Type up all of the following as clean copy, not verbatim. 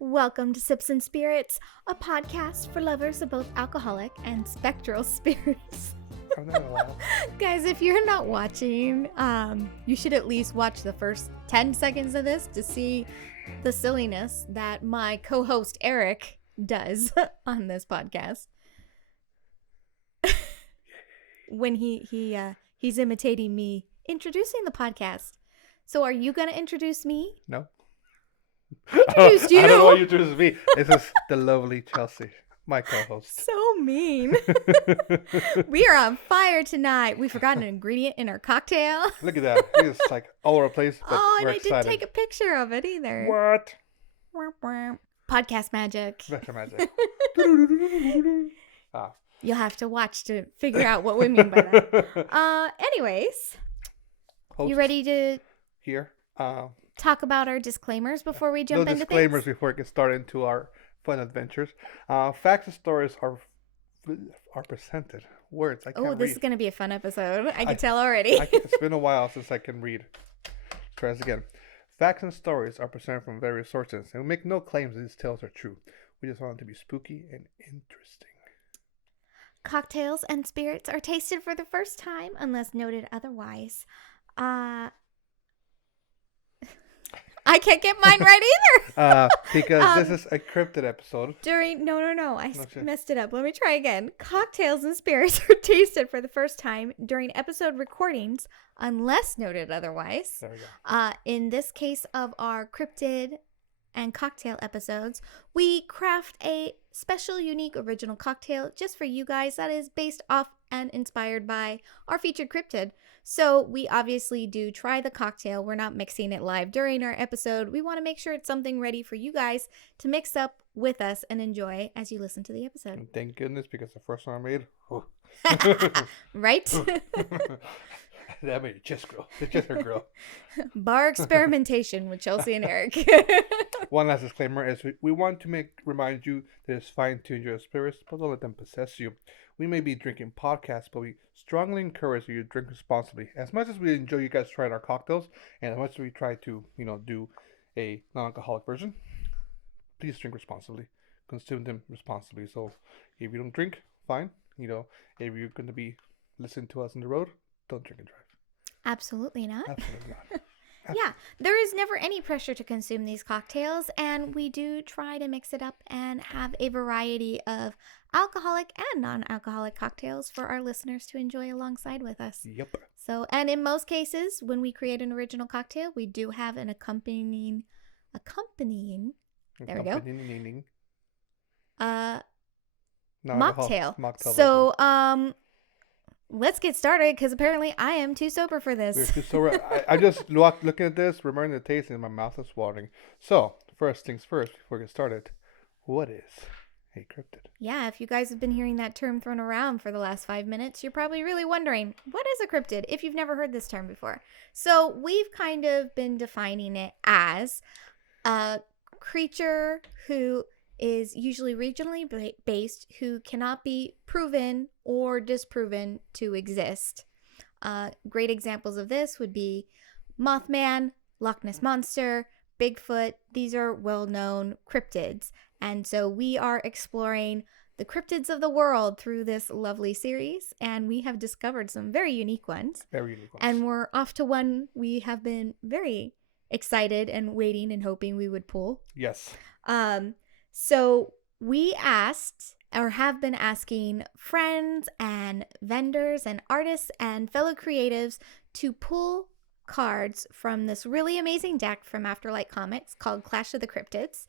Welcome to Sips and Spirits, a podcast for lovers of both alcoholic and spectral spirits. Guys, if you're not watching, you should at least watch the first 10 seconds of this to see the silliness that my co-host Eric does on this podcast. When he's imitating me introducing the podcast. So are you going to introduce me? No. I introduced you. I don't know why you introduced me. This is the lovely Chelsea, my co-host. So mean. We are on fire tonight. We forgot an ingredient in our cocktail. Look at that. It's like all over the place. But we're I didn't take a picture of it either. What? Podcast magic. That's magic. You'll have to watch to figure out what we mean by that. Anyways, Host you ready to here? Talk about our disclaimers before we jump into things? Disclaimers before we get started into our fun adventures. Facts and stories are presented. Words. I can't read. This is going to be a fun episode. I can tell already. It's been a while since I can read. Try this again. Facts and stories are presented from various sources, and we make no claims that these tales are true. We just want them to be spooky and interesting. Cocktails and spirits are tasted for the first time unless noted otherwise. I can't get mine right either. Because this is a cryptid episode. No. I messed it up. Let me try again. Cocktails and spirits are tasted for the first time during episode recordings unless noted otherwise. There we go. In this case of our cryptid and cocktail episodes, we craft a special, unique, original cocktail just for you guys that is based off and inspired by our featured cryptid. So we obviously do try the cocktail. We're not mixing it live during our episode. We want to make sure it's something ready for you guys to mix up with us and enjoy as you listen to the episode. And thank goodness, because the first one I made, right? That made it just her girl. Bar experimentation with Chelsea and Eric. One last disclaimer is we want to remind you that it's fine to enjoy spirits, but don't let them possess you. We may be drinking podcasts, but we strongly encourage you to drink responsibly. As much as we enjoy you guys trying our cocktails, and as much as we try to, do a non-alcoholic version, please drink responsibly. Consume them responsibly. So if you don't drink, fine. If you're going to be listening to us on the road, don't drink and drive. Absolutely not. Absolutely not. Yeah, there is never any pressure to consume these cocktails, and we do try to mix it up and have a variety of alcoholic and non-alcoholic cocktails for our listeners to enjoy alongside with us. Yep. So, and in most cases, when we create an original cocktail, we do have an accompanying, there we go, mocktail. So, let's get started, because apparently I am too sober for this. We're too sober. I just looking at this, remembering the taste, and my mouth is watering. So, first things first, before we get started, what is a cryptid? Yeah, if you guys have been hearing that term thrown around for the last 5 minutes, you're probably really wondering, what is a cryptid, if you've never heard this term before? So, we've kind of been defining it as a creature who is usually regionally based, who cannot be proven or disproven to exist. Great examples of this would be Mothman, Loch Ness Monster, Bigfoot. These are well-known cryptids. And so we are exploring the cryptids of the world through this lovely series, and we have discovered some very unique ones. And we're off to one we have been very excited and waiting and hoping we would pull. Yes. So we asked, or have been asking, friends and vendors and artists and fellow creatives to pull cards from this really amazing deck from Afterlight Comics called Clash of the Cryptids.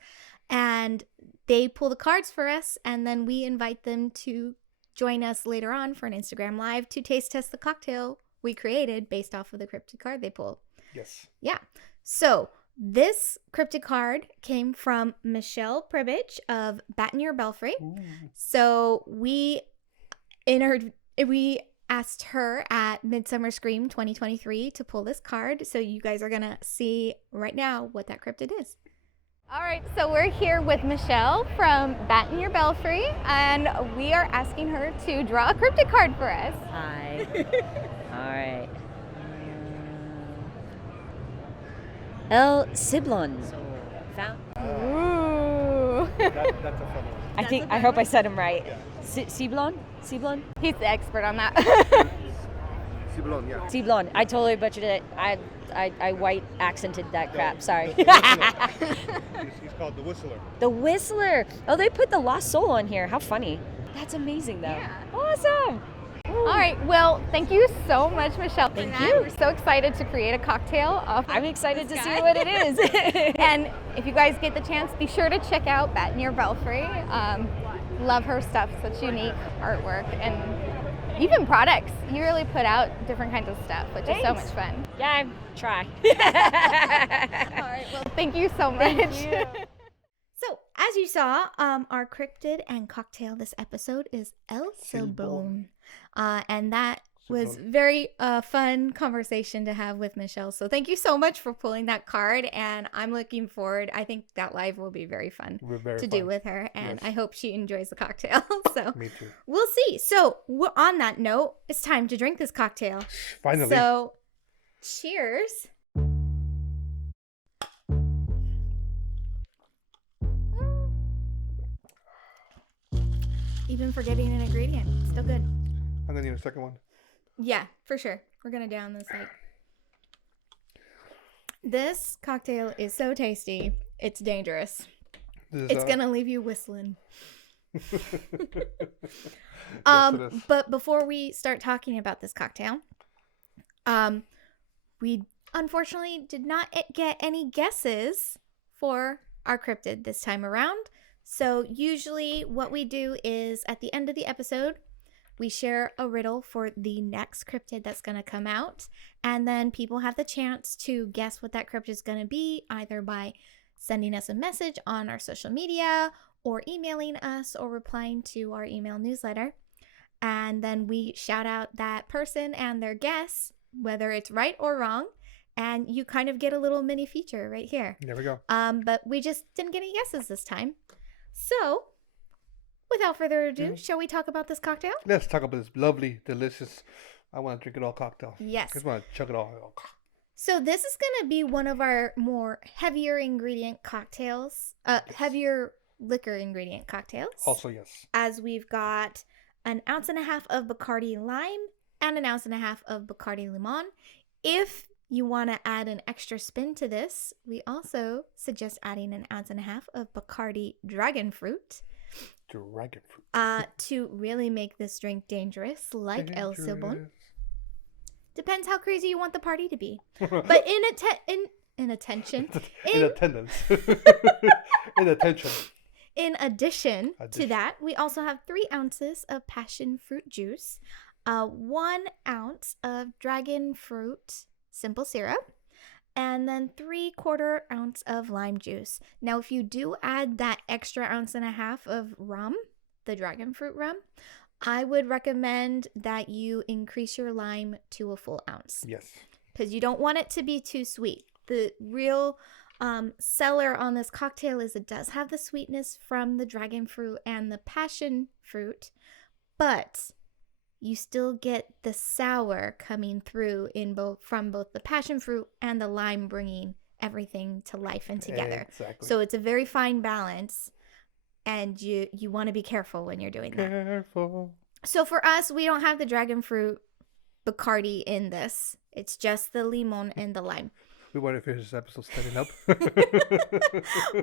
And they pull the cards for us, and then we invite them to join us later on for an Instagram Live to taste test the cocktail we created based off of the cryptid card they pulled. Yes. Yeah. So this cryptid card came from Michelle Pribbage of Batten Your Belfry. Ooh. So we asked her at Midsummer Scream 2023 to pull this card. So you guys are going to see right now what that cryptid is. All right, so we're here with Michelle from Batten Your Belfry, and we are asking her to draw a cryptid card for us. Hi. All right. El Siblón. So, found. Ooh. That's a fun one. I hope I said him right. Yeah. Siblón? Siblón? He's the expert on that. Siblón, yeah. Siblón. I totally butchered it. I white accented that crap. Sorry. He's called the Whistler. The Whistler. Oh, they put the Lost Soul on here. How funny. That's amazing, though. Yeah. Awesome. All right. Well, thank you so much, Michelle. Thank for that. you. We're so excited to create a cocktail. I'm excited to This see guy. what it is. And if you guys get the chance, be sure to check out Bat Near Belfry. Love her stuff, such unique artwork and even products. You really put out different kinds of stuff, which is so much Thanks. fun. Yeah, try. All right, well, thank you so much. So, as you saw, our cryptid and cocktail this episode is El Siblón. And that was very fun conversation to have with Michelle. So thank you so much for pulling that card. And I'm looking forward. I think that live will be very fun to do with her. And Yes. I hope she enjoys the cocktail. So Me too. we'll see. So on that note, it's time to drink this cocktail. Finally. So cheers. Even forgetting an ingredient, still good. I'm gonna need a second one. Yeah, for sure. We're gonna down this like. This cocktail is so tasty. It's dangerous. This is, It's gonna leave you whistling. Yes, it is. But before we start talking about this cocktail, we unfortunately did not get any guesses for our cryptid this time around. So usually what we do is at the end of the episode, we share a riddle for the next cryptid that's going to come out. And then people have the chance to guess what that cryptid is going to be, either by sending us a message on our social media or emailing us or replying to our email newsletter. And then we shout out that person and their guess, whether it's right or wrong. And you kind of get a little mini feature right here. There we go. But we just didn't get any guesses this time. So, without further ado, shall we talk about this cocktail? Let's talk about this lovely, delicious. I want to drink it all cocktail. Yes. I just want to chug it all. So this is going to be one of our more heavier ingredient cocktails, heavier liquor ingredient cocktails. Also, yes. As we've got 1.5 ounces of Bacardi lime and 1.5 ounces of Bacardi limon. If you want to add an extra spin to this, we also suggest adding 1.5 ounces of Bacardi dragon fruit. Dragon fruit. To really make this drink dangerous, like El Siblón. Dangerous. Depends how crazy you want the party to be. But in attention, In attendance. In attention. in addition to Addition. that, we also have 3 ounces of passion fruit juice, 1 ounce of dragon fruit simple syrup, and then 3/4 ounce of lime juice. Now, if you do add that extra 1.5 ounces of rum, the dragon fruit rum, I would recommend that you increase your lime to a full ounce Yes. because you don't want it to be too sweet. The real seller on this cocktail is it does have the sweetness from the dragon fruit and the passion fruit, but you still get the sour coming through from both the passion fruit and the lime, bringing everything to life and together. Exactly. So it's a very fine balance, and you want to be careful when you're doing that. Careful. So for us, we don't have the dragon fruit Bacardi in this. It's just the limon and the lime. We want to finish this episode standing up.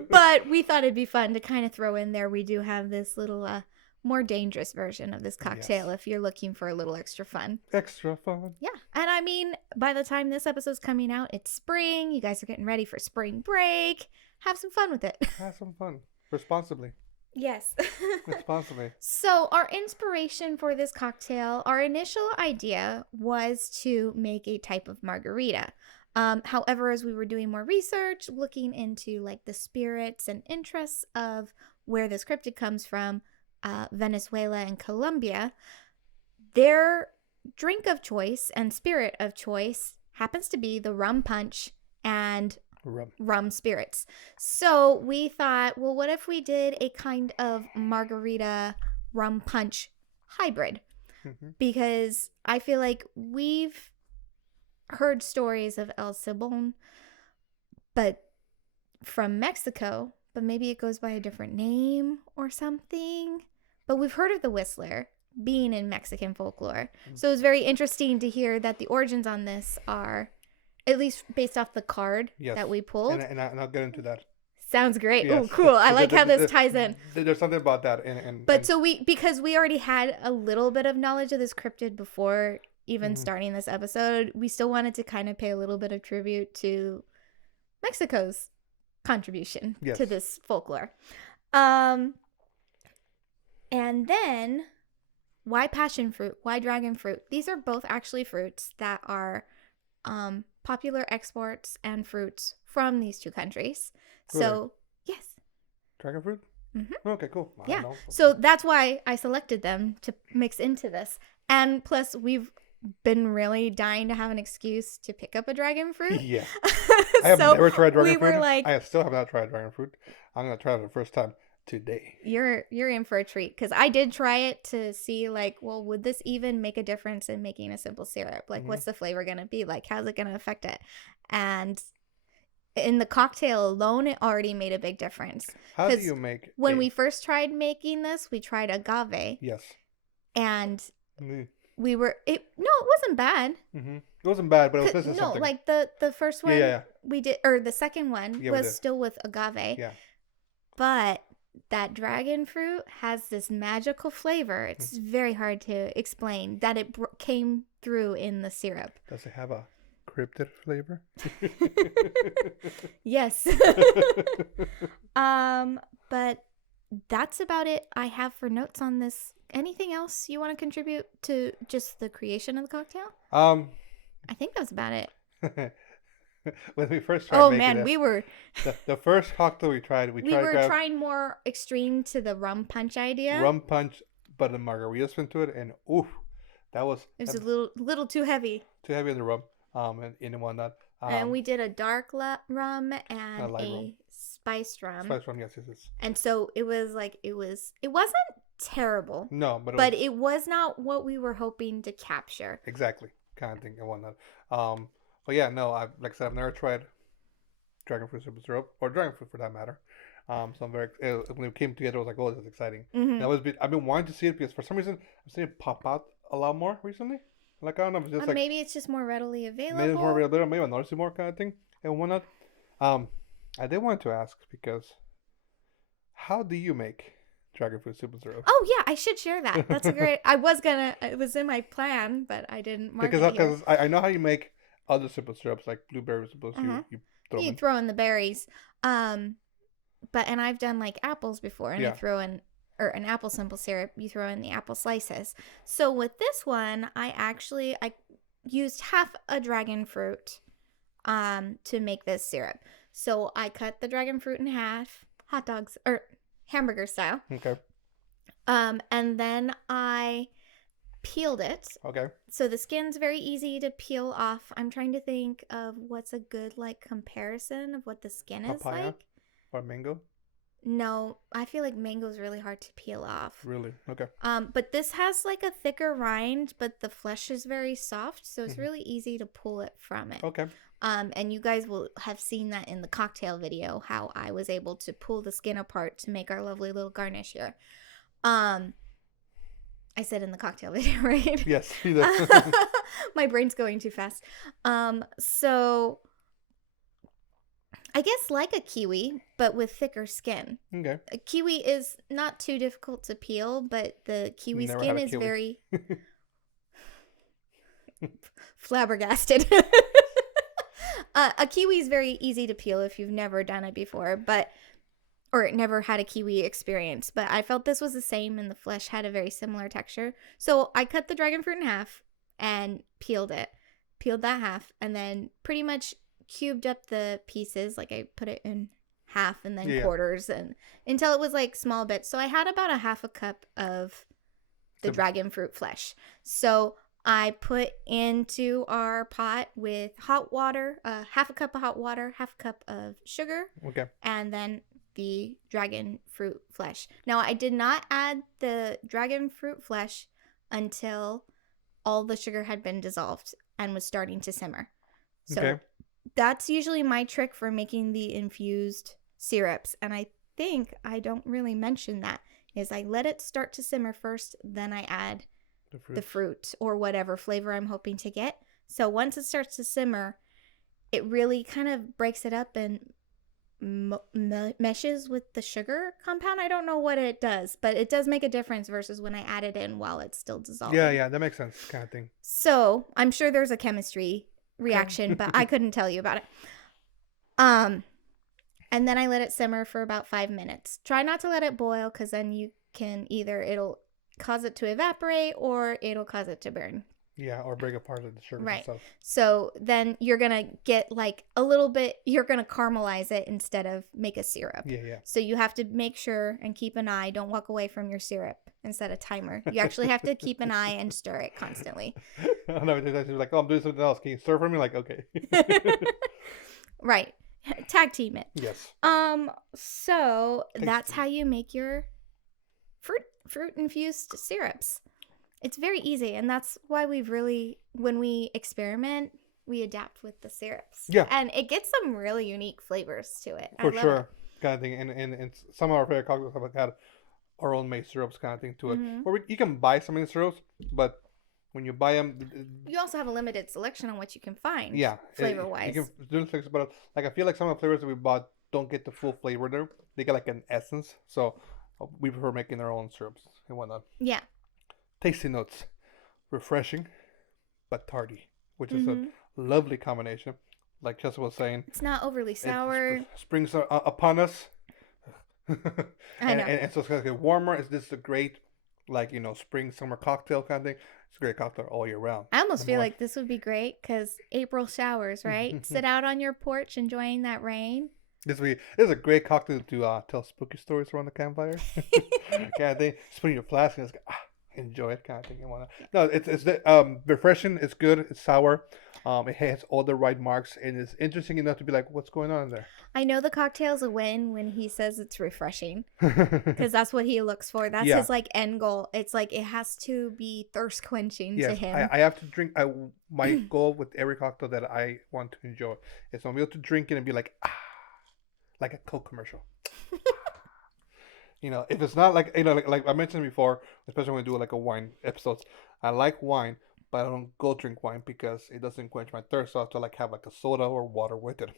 But we thought it'd be fun to kind of throw in there. We do have this little more dangerous version of this cocktail if you're looking for a little extra fun. Extra fun. Yeah. And I mean, by the time this episode's coming out, it's spring. You guys are getting ready for spring break. Have some fun with it. Have some fun. Responsibly. Yes. Responsibly. So our inspiration for this cocktail, our initial idea was to make a type of margarita. However, as we were doing more research, looking into like the spirits and interests of where this cryptid comes from, Venezuela and Colombia, their drink of choice and spirit of choice happens to be the rum punch and rum spirits. So we thought, well, what if we did a kind of margarita rum punch hybrid? Mm-hmm. Because I feel like we've heard stories of El Siblón, but from Mexico, but maybe it goes by a different name or something. But we've heard of the Whistler being in Mexican folklore. So it was very interesting to hear that the origins on this are, at least based off the card that we pulled. And I'll get into that. Sounds great. Yes. Oh, cool. I like how this ties in. There's something about that. Because we already had a little bit of knowledge of this cryptid before even starting this episode, we still wanted to kind of pay a little bit of tribute to Mexico's contribution to this folklore. And then, why passion fruit? Why dragon fruit? These are both actually fruits that are popular exports and fruits from these two countries. Really? So, yes. Dragon fruit? Mm-hmm. Okay, cool. Yeah. So that's why I selected them to mix into this. And plus, we've been really dying to have an excuse to pick up a dragon fruit. Yeah. I have never tried dragon fruit. I still have not tried dragon fruit. I'm going to try it for the first time today. You're in for a treat, because I did try it to see, like, well, would this even make a difference in making a simple syrup? Like, what's the flavor going to be? Like, how's it going to affect it? And in the cocktail alone, it already made a big difference. How do you make when we first tried making this, we tried agave. Yes. And it wasn't bad. It wasn't bad, but it was missing something. Like the first one we did, or the second one was still with agave. Yeah. But that dragon fruit has this magical flavor. It's very hard to explain that it came through in the syrup. Does it have a cryptid flavor? Yes. But that's about it I have for notes on this. Anything else you want to contribute to just the creation of the cocktail? I think that's about it. When we first tried making we were the first cocktail we tried, we were trying more extreme to the rum punch idea. Rum punch, but the margaritas into it, and oof, it was a little too heavy. Too heavy in the rum, and whatnot. And we did a dark rum and a spiced rum. Spiced rum, yes. And so it was like it wasn't terrible. No, but it was not what we were hoping to capture. Exactly, kind of thing and whatnot. But yeah, no, like I said, I've never tried dragon fruit simple syrup, or dragon fruit for that matter. So I'm very when it came together, I was like, oh, this is exciting. And I've been wanting to see it because for some reason I'm seeing it pop out a lot more recently. Like, I don't know, it's just maybe it's just more readily available. Maybe it's more available. Maybe I noticed it more, kind of thing and whatnot. I did want to ask, because how do you make dragon fruit simple syrup? Oh yeah, I should share that. That's a great. It was in my plan, but I didn't mark it because I know how you make other simple syrups, like blueberry simple syrup. You throw in the berries, and I've done like apples before, and you throw in, or an apple simple syrup, you throw in the apple slices. So with this one, I used half a dragon fruit to make this syrup. So I cut the dragon fruit in half, hot dogs or hamburger style. Okay. And then I peeled it. Okay. So the skin's very easy to peel off. I'm trying to think of what's a good comparison of what the skin is Papaya? like. Or mango? No, I feel like mango is really hard to peel off. Really? Okay. But this has a thicker rind, but the flesh is very soft, so it's really easy to pull it from it. Okay. And you guys will have seen that in the cocktail video, how I was able to pull the skin apart to make our lovely little garnish here. I said in the cocktail video, right? Yes. My brain's going too fast. So I guess like a kiwi, but with thicker skin. Okay. A kiwi is not too difficult to peel, but the kiwi skin is very flabbergasted. A kiwi is very easy to peel if you've never done it before, or never had a kiwi experience. But I felt this was the same, and the flesh had a very similar texture. So I cut the dragon fruit in half and peeled that half, and then pretty much cubed up the pieces. Like, I put it in half and then quarters, and until it was small bits. So I had about a half a cup of the dragon fruit flesh. So I put into our pot with hot water, half a cup of hot water, half a cup of sugar, and then the dragon fruit flesh. Now, I did not add the dragon fruit flesh until all the sugar had been dissolved and was starting to simmer. So that's usually my trick for making the infused syrups, and I think I don't really mention that, is I let it start to simmer first, then I add the fruit or whatever flavor I'm hoping to get. So once it starts to simmer, it really kind of breaks it up and meshes with the sugar compound. I don't know what it does, but it does make a difference versus when I add it in while it's still dissolving. Yeah, that makes sense, kind of thing. So I'm sure there's a chemistry reaction, but I couldn't tell you about it. And then I let it simmer for about 5 minutes. Try not to let it boil, because then you can it'll cause it to evaporate or it'll cause it to burn. Yeah, or break apart of the sugar and Right. stuff. So then you're going to get like a little bit, you're going to caramelize it instead of make a syrup. Yeah. So you have to make sure and keep an eye. Don't walk away from your syrup and set a timer. You actually have to keep an eye and stir it constantly. I know, it's like, oh, I'm doing something else. Can you serve for me? Like, okay. Right. Tag team it. Yes. So that's Tasty. how you make your fruit infused syrups. It's very easy, and that's why when we experiment, we adapt with the syrups. Yeah. And it gets some really unique flavors to it. For I love sure. it. Kind of thing. And some of our favorite cocktails have had our own made syrups kind of thing to it. Mhm. Or you can buy some of the syrups, but when you buy them, You also have a limited selection on what you can find. yeah, Flavor-wise. you can do things, but like I feel like some of the flavors that we bought don't get the full flavor there. They get like an essence, so we prefer making our own syrups and whatnot. Yeah. Tasty notes, refreshing, but tardy, which is Mhm. a lovely combination. Like Chelsea was saying, It's not overly sour. Springs are upon us. I know. And so it's gonna get warmer. This is a great, like, spring summer cocktail kind of thing. It's a great cocktail all year round. I almost Number feel one. like this would be great because April showers, right? Sit out on your porch enjoying that rain. This is a great cocktail to tell spooky stories around the campfire. Kind of thing. Just put in your flask and it's enjoy it, kind of thing. And whatnot. No, it's refreshing. It's good. It's sour. It has all the right marks, and it's interesting enough to be like, what's going on there? I know the cocktail's a win when he says it's refreshing, because that's what he looks for. That's Yeah. his like end goal. It's like it has to be thirst quenching to Yes, him. I have to drink. My goal with every cocktail that I want to enjoy is to be able to drink it and be like, like a Coke commercial. If it's not like, like I mentioned before, especially when we do like a wine episodes, I like wine, but I don't go drink wine because it doesn't quench my thirst. So I have to like have like a soda or water with it.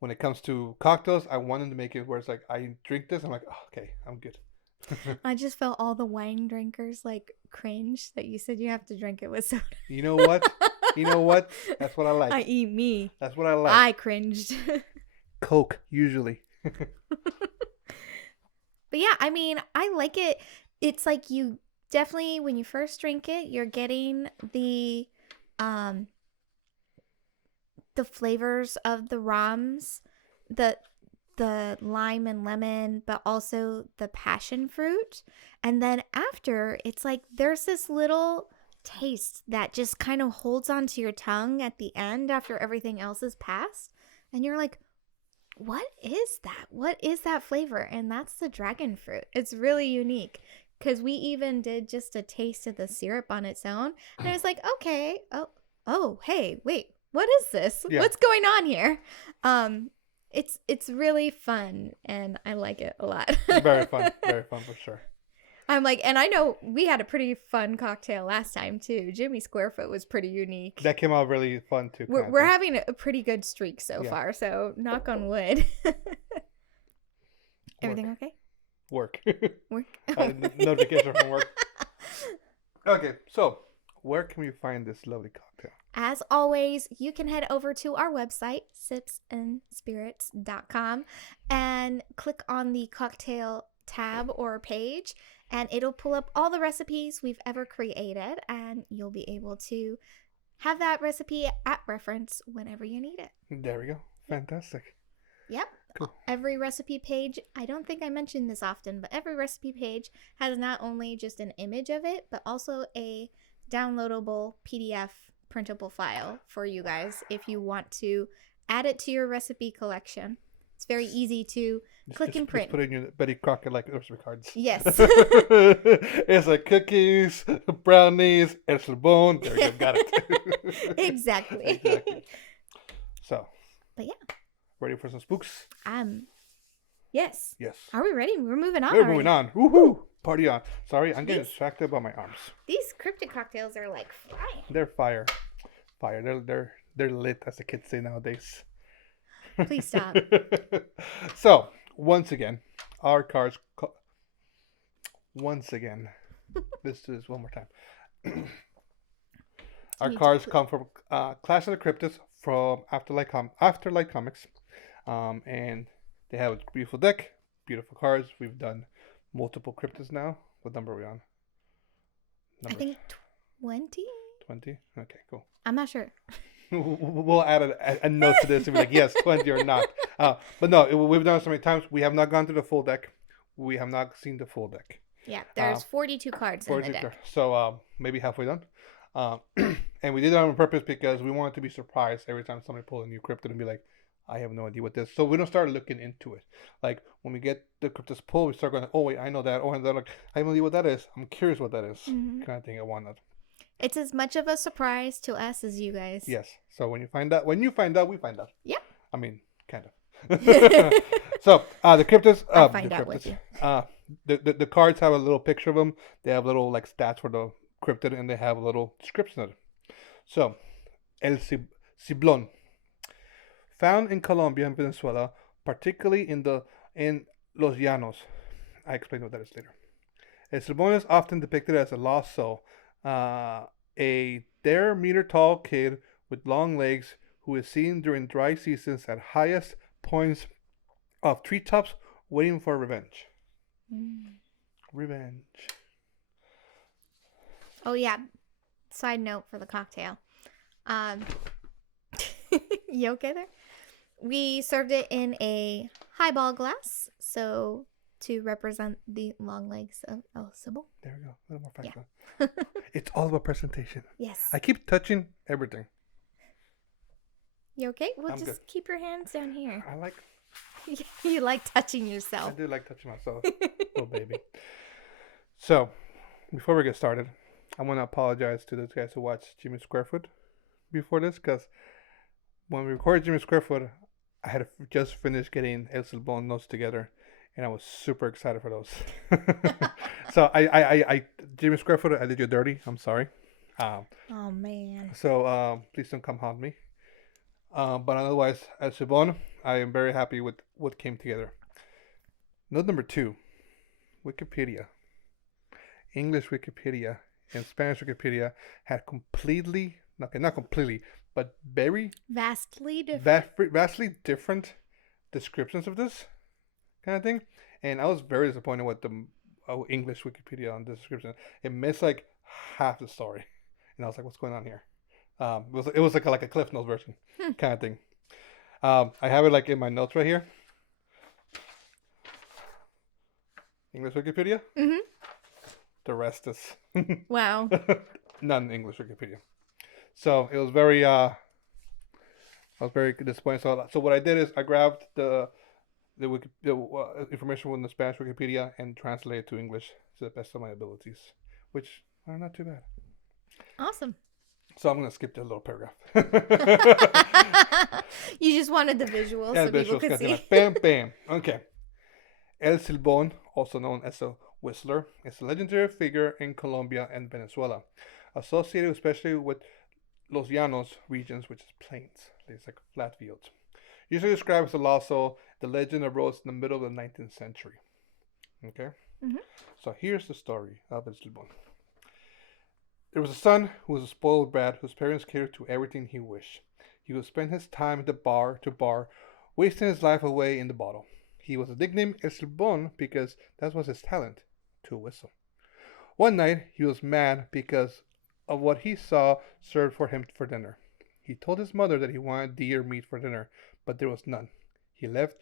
When it comes to cocktails, I wanted to make it where it's like I drink this, I'm like, okay, I'm good. I just felt all the wine drinkers like cringe that you said you have to drink it with soda. You know what? That's what I like. I.e. me. That's what I like. I cringed. Coke, usually. But yeah, I mean, I like it. It's like you definitely, when you first drink it, you're getting the flavors of the rums, the lime and lemon, but also the passion fruit. And then after, it's like there's this little taste that just kind of holds onto your tongue at the end after everything else is passed. And you're like, what is that? What is that flavor? And that's the dragon fruit. It's really unique because we even did just a taste of the syrup on its own. And I was like, okay, oh, hey, wait, what is this? Yeah. What's going on here? It's really fun and I like it a lot. Very fun for sure. I'm like, and I know we had a pretty fun cocktail last time too. Jimmy Squarefoot was pretty unique. That came out really fun too. We're having a pretty good streak so Yeah. far, so knock on wood. Everything okay? Work. Work? Notification from work. Okay, so where can we find this lovely cocktail? As always, you can head over to our website, sipsandspirits.com, and click on the cocktail tab or page, and it'll pull up all the recipes we've ever created, and you'll be able to have that recipe at reference whenever you need it. There we go. Fantastic. Yep. Cool. Every recipe page, I don't think I mentioned this often, but every recipe page has not only just an image of it, but also a downloadable PDF printable file for you guys if you want to add it to your recipe collection. It's very easy to click and print. Just put it in your Betty Crocker like recipe cards. Yes. It's like cookies, brownies, and bone. There we go. Got it. Exactly. So. But yeah. Ready for some spooks? Yes. Yes. Are we ready? We're moving on We're already. moving on. Woohoo! Party on. Sorry, I'm getting These- distracted by my arms. These cryptid cocktails are like flying. They're fire. They're lit, as the kids say nowadays. Please stop. So, once again, our cards. Once again, this is one more time. Our cards come from Clash of the Cryptids from Afterlight Comics, and they have a beautiful deck, beautiful cards. We've done multiple cryptids now. What number are we on? I think 20? 20? Okay, cool. I'm not sure. We'll add a note to this and be like, yes, 20 or not. But no, we've done it so many times. We have not gone through the full deck. We have not seen the full deck. Yeah, there's 42 cards in the deck. So maybe halfway done. And we did that on purpose because we wanted to be surprised every time somebody pulled a new cryptid and be like, I have no idea what this is. So we don't start looking into it. Like when we get the cryptids pulled, we start going, oh wait, I know that. Oh, and they're like, I have no idea what that is. I'm curious what that is. Mhm. Kind of thing I wanted. It's as much of a surprise to us as you guys. Yes. So when you find out, we find out. Yep. I mean, kind of. So the cryptids. I'll find out with you. The cards have a little picture of them. They have little like stats for the cryptid, and they have a little description of it. So, El Siblón, found in Colombia and Venezuela, particularly in Los Llanos. I explain what that is later. El Siblón is often depicted as a lost soul, a dare meter tall kid with long legs who is seen during dry seasons at highest points of treetops waiting for revenge. Revenge. Oh, yeah. Side note for the cocktail. You okay there? We served it in a highball glass, so to represent the long legs of El Siblón. There we go. A little more fashion. It's all about presentation. Yes. I keep touching everything. You okay? Well, I'm just keep your hands down here. I like. You like touching I yourself. do like touching myself, little baby. So, before we get started, I want to apologize to those guys who watched Jimmy Squarefoot before this, because when we recorded Jimmy Squarefoot, I had just finished getting El Silbón notes together, and I was super excited for those. So I Jimmy Squarefoot, I did you dirty. I'm sorry. Oh, man. So please don't come haunt me. But otherwise, El Silbón, I am very happy with what came together. Note number 2, Wikipedia. English Wikipedia and Spanish Wikipedia had completely, okay, not completely, but very Vastly different. vastly different descriptions of this kind of thing. And I was very disappointed with the English Wikipedia on this description. It missed like half the story. And I was like, what's going on here? It was like a Cliff Notes version kind of thing. I have it like in my notes right here. English Wikipedia. Mm-hmm. The rest is Wow. non-English Wikipedia. So it was very, I was very disappointed. So what I did is I grabbed the information from the Spanish Wikipedia and translated it to English to the best of my abilities, which are not too bad. Awesome. So I'm gonna skip that little paragraph. You just wanted the visual so people could see. Like, bam, bam. Okay. El Silbón, also known as a whistler, is a legendary figure in Colombia and Venezuela, associated especially with Los Llanos regions, which is plains. It's like flat fields. Usually described as a lost soul, the legend arose in the middle of the 19th century. Okay? Mhm. So here's the story of El Silbón. There was a son who was a spoiled brat whose parents catered to everything he wished. He would spend his time at the bar, wasting his life away in the bottle. He was nicknamed El Silbón because that was his talent, to whistle. One night, he was mad because of what he saw served for him for dinner. He told his mother that he wanted deer meat for dinner, but there was none. He left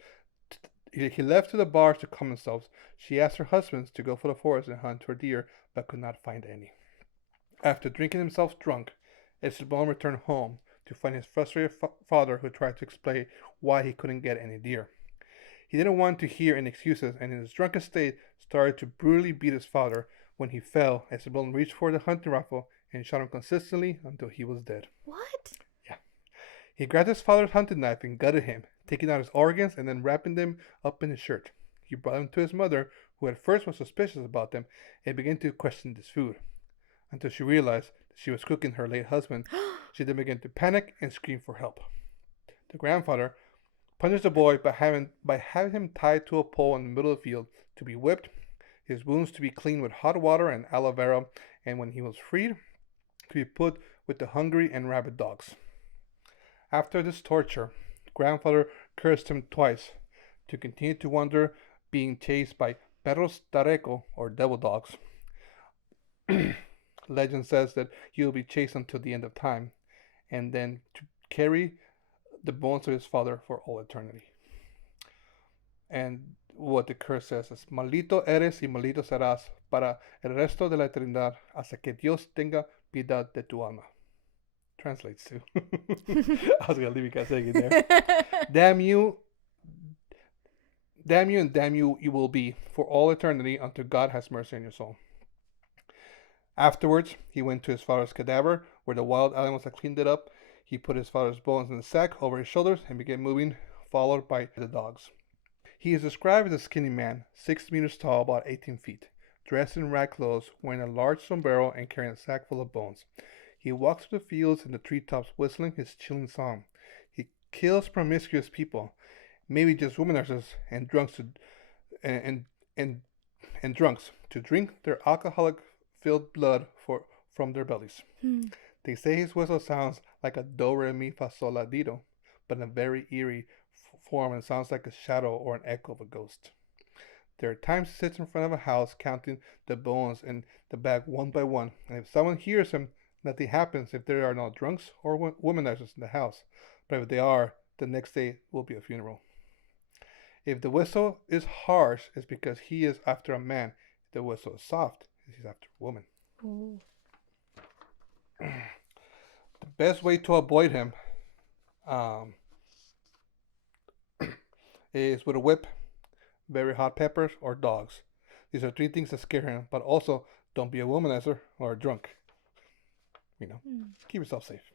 to the bars to calm himself. She asked her husbands to go for the forest and hunt for deer, but could not find any. After drinking himself drunk, El Silbón returned home to find his frustrated father, who tried to explain why he couldn't get any deer. He didn't want to hear any excuses, and in his drunken state started to brutally beat his father. When he fell, El Silbón reached for the hunting rifle and shot him consistently until he was dead. What? Yeah. He grabbed his father's hunting knife and gutted him, taking out his organs and then wrapping them up in his shirt. He brought them to his mother, who at first was suspicious about them and began to question this food, until she realized that she was cooking her late husband. She then began to panic and scream for help. The grandfather punished the boy by having him tied to a pole in the middle of the field to be whipped, his wounds to be cleaned with hot water and aloe vera, and when he was freed, to be put with the hungry and rabid dogs. After this torture, grandfather cursed him twice to continue to wander, being chased by perros tareco, or devil dogs. Legend says that he will be chased until the end of time, and then to carry the bones of his father for all eternity. And what the curse says is, maldito eres y maldito serás para el resto de la eternidad hasta que Dios tenga piedad de tu alma. Translates to. I was going to leave you guys hanging there. Damn you, and damn you will be for all eternity until God has mercy on your soul. Afterwards, he went to his father's cadaver, where the wild animals had cleaned it up. He put his father's bones in a sack over his shoulders and began moving, followed by the dogs. He is described as a skinny man, 6 meters tall, about 18 feet, dressed in rag clothes, wearing a large sombrero and carrying a sack full of bones. He walks through the fields and the treetops whistling his chilling song. He kills promiscuous people, maybe just womanizers and drunks and drunks to drink their alcoholic-filled blood from their bellies. They say his whistle sounds like a do re mi fa sol la di do, but in a very eerie form and sounds like a shadow or an echo of a ghost. There are times he sits in front of a house counting the bones in the bag one by one, and if someone hears him, nothing happens if there are no drunks or womanizers in the house, but if they are, the next day will be a funeral. If the whistle is harsh, it's because he is after a man. If the whistle is soft, he's after a woman. Ooh. The best way to avoid him is with a whip, very hot peppers, or dogs. These are 3 things that scare him, but also don't be a womanizer or a drunk. Keep yourself safe.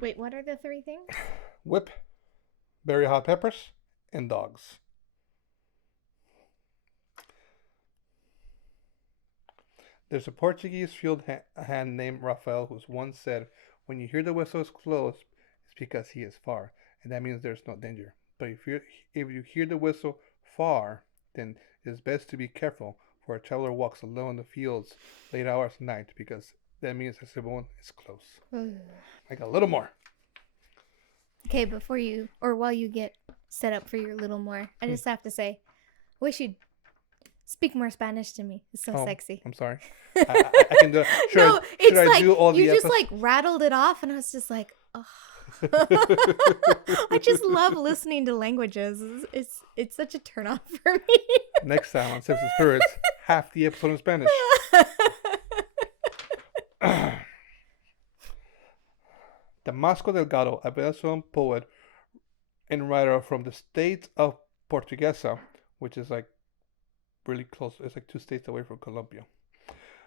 Wait, what are the 3 things? Whip, very hot peppers, and dogs. There's a Portuguese field hand named Rafael who's once said, when you hear the whistle is close, it's because he is far, and that means there's no danger. But if you hear the whistle far, then it is best to be careful, for a traveler walks alone in the fields late hours at night, because that means that Siblón is close. I got a little more. Okay, while you get set up for your little more, I just have to say, I wish you'd speak more Spanish to me. It's so sexy. I'm sorry. I can do it. Should I do all the you just like rattled it off, and I was just like, oh. I just love listening to languages. It's such a turn on for me. Next time on Sips and Spirits, half the episode in Spanish. Damasco Delgado, a Venezuelan poet and writer from the state of Portuguesa, which is like really close. It's like 2 states away from Colombia.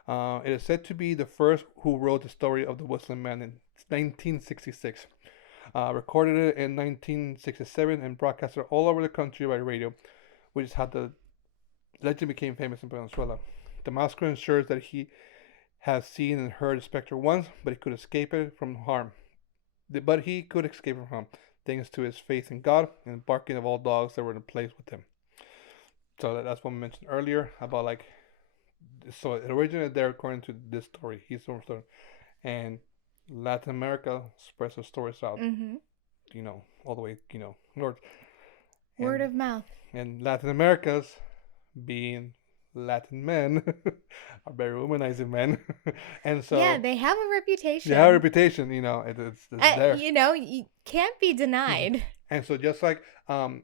It is said to be the first who wrote the story of the Whistling Man in 1966. Recorded it in 1967 and broadcasted all over the country by radio, which is how the legend became famous in Venezuela. Damasco ensures that he has seen and heard a specter once, but he could escape it from harm. Thanks to his faith in God and the barking of all dogs that were in place with him. So that's what I mentioned earlier about so it originated there according to this story. He's the story, and Latin America spreads the stories out, all the way, north. Word of mouth. And Latin America's, being Latin men, are very womanizing men, and so yeah, they have a reputation. They have a reputation, it's there. You can't be denied. And so just like the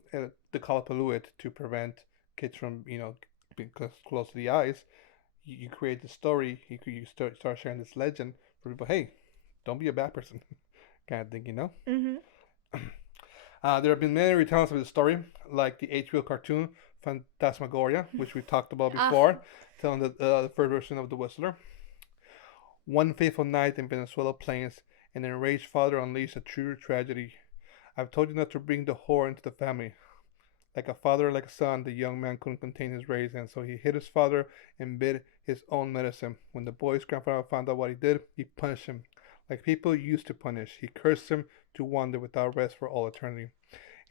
Kalapalooit, to prevent kids from being close to the eyes, you create the story. You start sharing this legend for people. Hey, don't be a bad person, kind of thing, Mm-hmm. There have been many retellings of the story, like the HBO cartoon Phantasmagoria, which we talked about before, telling the first version of the Whistler. One fateful night in Venezuela plains, An enraged father unleashed a true tragedy. I've told you not to bring the whore into the family. Like a father, like a son, the young man couldn't contain his rage, and so he hit his father and bit his own medicine. When the boy's grandfather found out what he did, he punished him. Like people used to punish, he cursed him to wander without rest for all eternity,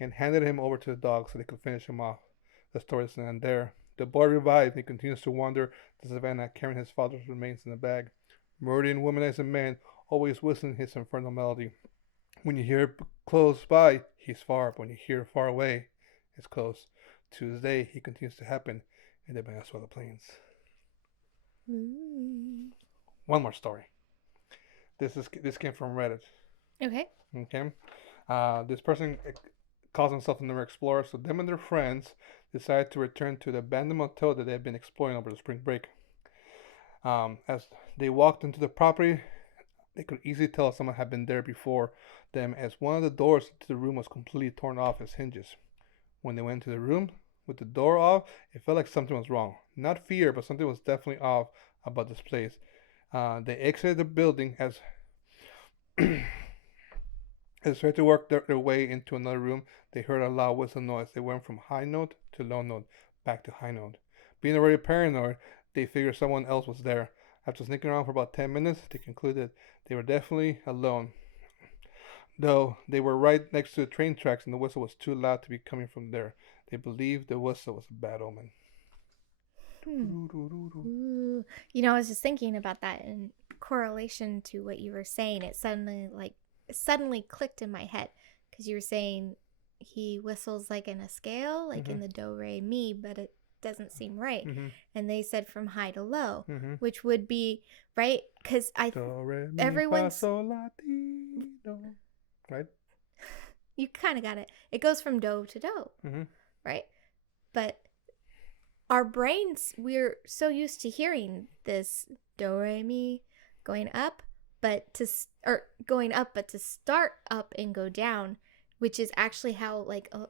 and handed him over to the dogs so they could finish him off. The story doesn't end there. The boy revived and he continues to wander the savannah carrying his father's remains in a bag. Murdering womanizing man, always whistling his infernal melody. When you hear close by, he's far. But when you hear far away, it's close. To this day, he continues to happen in the Venezuela plains. One more story. This came from Reddit. Okay. Okay. This person calls himself a Never Explorer, so them and their friends decided to return to the abandoned motel that they had been exploring over the spring break. As they walked into the property, they could easily tell someone had been there before them, as one of the doors to the room was completely torn off its hinges. When they went into the room with the door off, it felt like something was wrong. Not fear, but something was definitely off about this place. They exited the building as they tried to work their way into another room. They heard a loud whistle noise. They went from high note to low note, back to high note. Being already paranoid, they figured someone else was there. After sneaking around for about 10 minutes, they concluded they were definitely alone. Though they were right next to the train tracks and the whistle was too loud to be coming from there. They believed the whistle was a bad omen. Ooh. I was just thinking about that in correlation to what you were saying. It suddenly clicked in my head because you were saying he whistles like in a scale, like in the do re mi, but it doesn't seem right. And they said from high to low, which would be right because everyone's right. You kind of got it. It goes from do to do, right? But our brains, we're so used to hearing this do re mi going up, but to start up and go down, which is actually how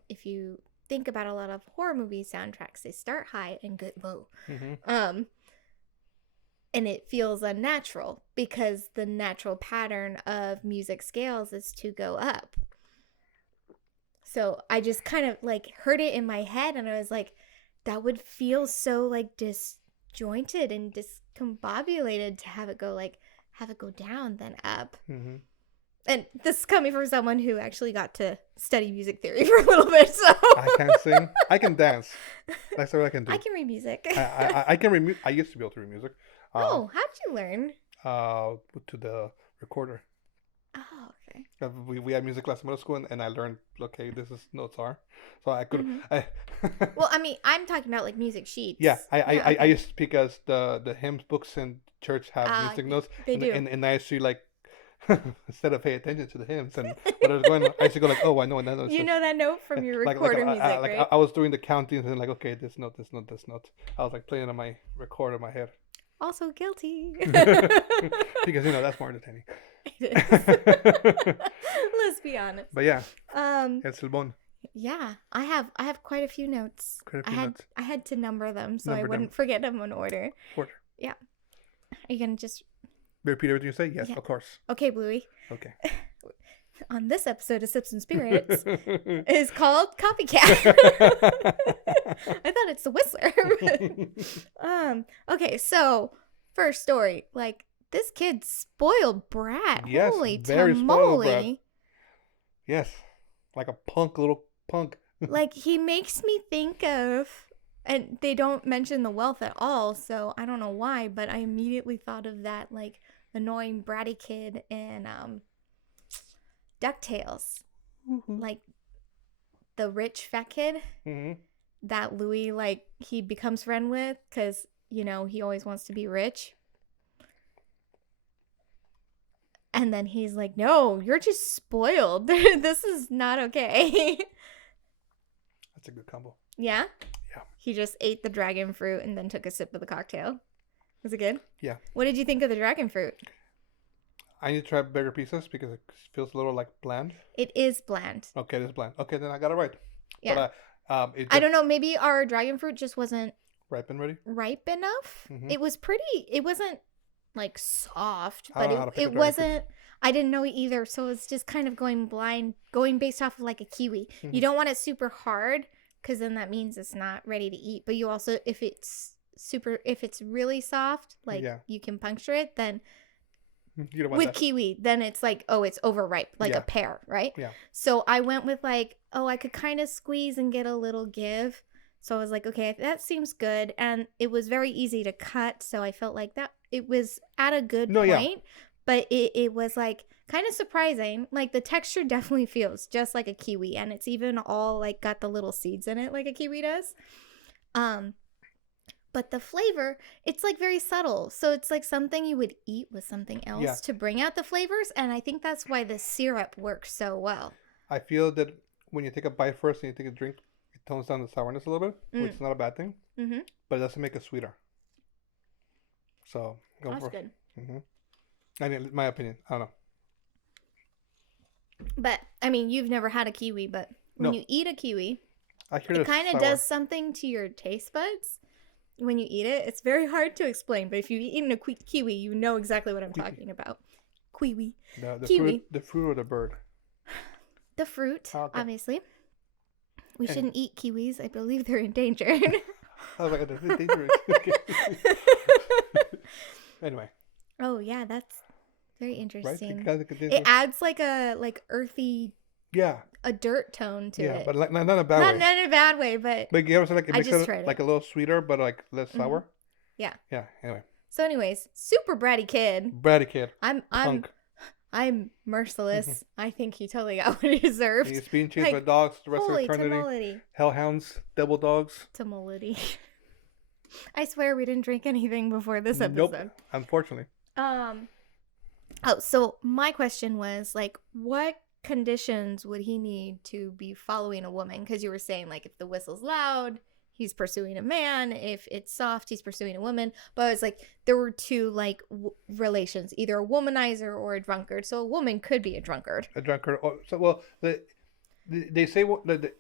if you think about a lot of horror movie soundtracks, they start high and get low. And it feels unnatural because the natural pattern of music scales is to go up. So I just kind of heard it in my head and I was like, that would feel so disjointed and discombobulated to have it go down then up. And this is coming from someone who actually got to study music theory for a little bit, so. I can't sing. I can dance. That's what I can do. I can read music. I can read. I used to be able to read music. How'd you learn? To the recorder. Oh, okay. We had music class in middle school, and I learned, okay, this is notes are. So I could. Well, I mean, I'm talking about music sheets. Yeah, I used to, because the hymns books in church have music notes. They do. And I actually instead of pay attention to the hymns and what I was going, I used to go oh, I know what that note. You know that note from your recorder music, right? I was doing the countings and okay, this note, this note, this note. I was playing on my recorder in my head. Also guilty. Because that's more entertaining. It is. Let's be honest. But yeah. It's Siblón. Yeah, I have quite a few notes. I had to number them so I wouldn't forget them in order. Yeah. Are you gonna just repeat everything you say? Yes, of course. Okay, Bluey. Okay. On this episode of Sips and Spirits is called Copycat. I thought it's the Whistler. Okay, so first story. This kid's spoiled brat. Yes, holy very tamale. spoiled brat. Yes, like a little punk. He makes me think of, and they don't mention the wealth at all, so I don't know why, but I immediately thought of that annoying bratty kid in DuckTales. The rich fat kid that Louis he becomes friend with because he always wants to be rich. And then he's like, no, you're just spoiled. This is not okay. That's a good combo. Yeah? Yeah. He just ate the dragon fruit and then took a sip of the cocktail. Was it good? Yeah. What did you think of the dragon fruit? I need to try bigger pieces because it feels a little bland. It is bland. Okay, it is bland. Okay, then I got it right. Yeah. But, I don't know. Maybe our dragon fruit just wasn't ripe and ready? ripe enough. It was pretty. It wasn't like soft, I but don't know how to pick a it dragon fruit. wasn't. I didn't know either, so it's just kind of going blind, going based off of like a kiwi. You don't want it super hard because then that means it's not ready to eat. But you also, if it's really soft, like Yeah. you can puncture it, then You don't want with that. kiwi, then it's like, oh, it's overripe, like Yeah. a pear, right? Yeah. So I went with like, oh, I could kind of squeeze and get a little give. So I was like, okay, that seems good. And it was very easy to cut. So I felt like that it was at a good No, yeah. point. But it was like kind of surprising. Like the texture definitely feels just like a kiwi. And it's even all like got the little seeds in it like a kiwi does. But the flavor, it's like very subtle. So it's like something you would eat with something else Yeah. to bring out the flavors. And I think that's why the syrup works so well. I feel that when you take a bite first and you take a drink, it tones down the sourness a little bit, which is not a bad thing, Mm-hmm. but it doesn't make it sweeter. So go That's for good. Mm-hmm. I mean, my opinion. I don't know. But I mean, you've never had a kiwi, but when No. you eat a kiwi, I hear it it's kind of sour. does something to your taste buds when you eat it. It's very hard to explain, but if you've eaten a kiwi, you know exactly what I'm Kiwi. talking about. Kiwi. the kiwi. the fruit or the bird. The fruit, Okay. obviously. We And- shouldn't eat kiwis. I believe they're endangered. I was like, that's dangerous. Okay. Anyway, Oh, yeah, that's very right? interesting. It It adds like a earthy, yeah, a dirt tone to yeah, it. but like not in a bad way. Not in a bad way, but But you ever say like it I makes just it tried like it. a little sweeter, but like less Mhm. sour. Yeah. Yeah. Anyway, so anyways, super bratty kid. bratty kid, I'm punk. I'm merciless. I think he totally got what he deserved. He's being chased Like, by dogs the rest of Holy eternity. tamolity. Hellhounds, devil dogs. Tamolity. I swear we didn't drink anything before this episode. Nope. Unfortunately. Oh, so my question was like, what conditions would he need to be following a woman? Because you were saying like if the whistle's loud, he's pursuing a man. If it's soft, he's pursuing a woman. But it's like there were two like relations, either a womanizer or a drunkard. So a woman could be a drunkard. A drunkard. So well, they say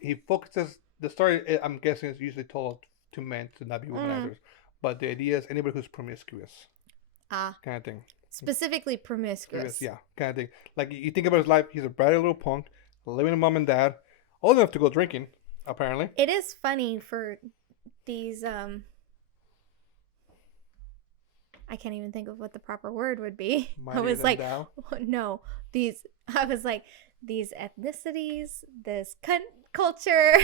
he focuses the story. I'm guessing is usually told to men to not be womanizers, but the idea is anybody who's promiscuous, Ah, kind of thing. specifically promiscuous. Yeah, kind of thing. Like you think about his life, he's a bratty little punk, living with mom and dad, old enough to go drinking, apparently. It is funny for these I can't even think of what the proper word would be. I Mightier was than like, thou. no, I was like, these ethnicities, this culture,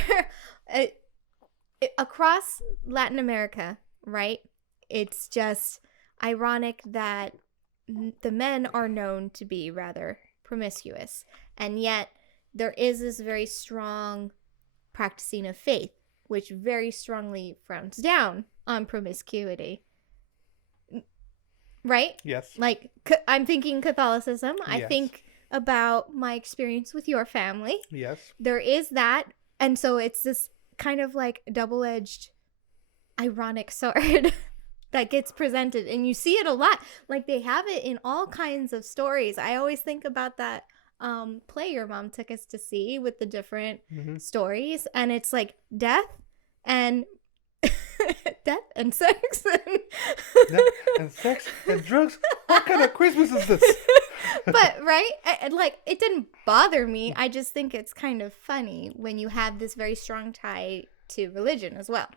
across Latin America, right? It's just ironic that the men are known to be rather promiscuous, and yet there is this very strong practicing of faith, which very strongly frowns down on promiscuity. Right? Yes. Like, I'm thinking Catholicism. I Yes. think about my experience with your family. Yes. There is that. And so it's this kind of like double-edged, ironic sword that gets presented. And you see it a lot. Like, they have it in all kinds of stories. I always think about that play your mom took us to see with the different Mm-hmm. stories. And it's like death and death and sex And sex and drugs. What kind of Christmas is this? but right, like it didn't bother me. I just think it's kind of funny when you have this very strong tie to religion as well.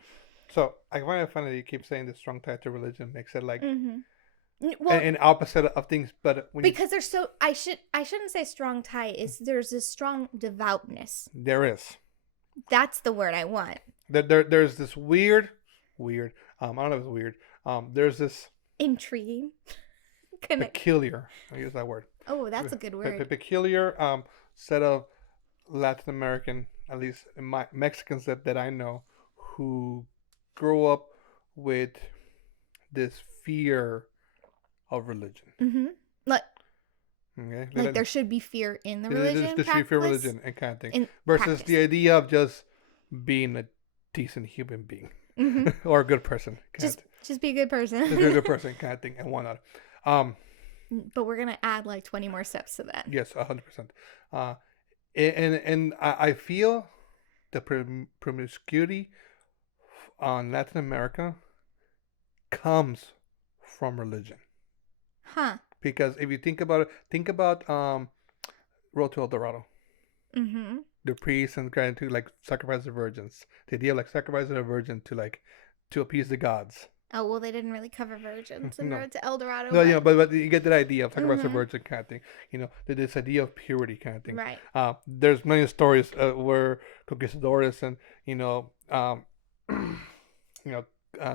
So I find it funny that you keep saying the strong tie to religion makes it like Well, an opposite of things. But when because there's so I shouldn't say strong tie. Is there's this strong devoutness. there is That's the word I want. there's this weird. I don't know if it's weird. There's this Intriguing. Connect. peculiar. I use that word. Oh, that's a good word. Peculiar set of Latin American, at least Mexicans that I know, who grow up with this fear of religion. Mm-hmm. Okay, Like there should be fear in the there's religion. this fear for practice, religion and kind of thing, in versus practice. the idea of just being a decent human being Mhm. or a good person. Just be a good person. Just be a good person kind of thing and whatnot. But we're gonna add like 20 more steps to that. Yes, 100%. And I feel the promiscuity on Latin America comes from religion. Huh. Because if you think about it, think about Road to El Dorado. Mm-hmm. The priests and trying to like sacrifice the virgins. The idea of like sacrificing a virgin to like to appease the gods. Oh, well, they didn't really cover virgins in No. Road to El Dorado. No, but you get that idea of sacrifice a Mhm. virgin kind of thing. This idea of purity kind of thing. Right. There's many stories where conquistadores and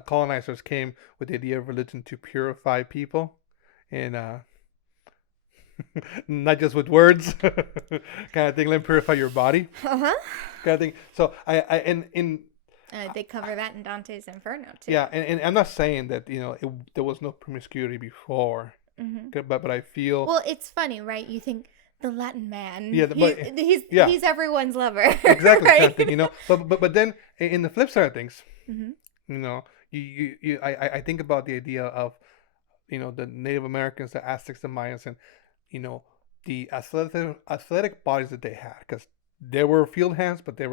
colonizers came with the idea of religion to purify people, and not just with words, kind of thing. Let me purify your body, Uh-huh. kind of thing. So in They cover that in Dante's Inferno, too. yeah, and I'm not saying that there was no promiscuity before, Mm-hmm. but I feel Well, it's funny, right? You think the Latin man. Yeah, He's everyone's lover. exactly right? kind of thing. But then in the flip side of things, Mm-hmm. I think about the idea of the Native Americans, the Aztecs, the Mayans, and the athletic bodies that they had, because they were field hands, but they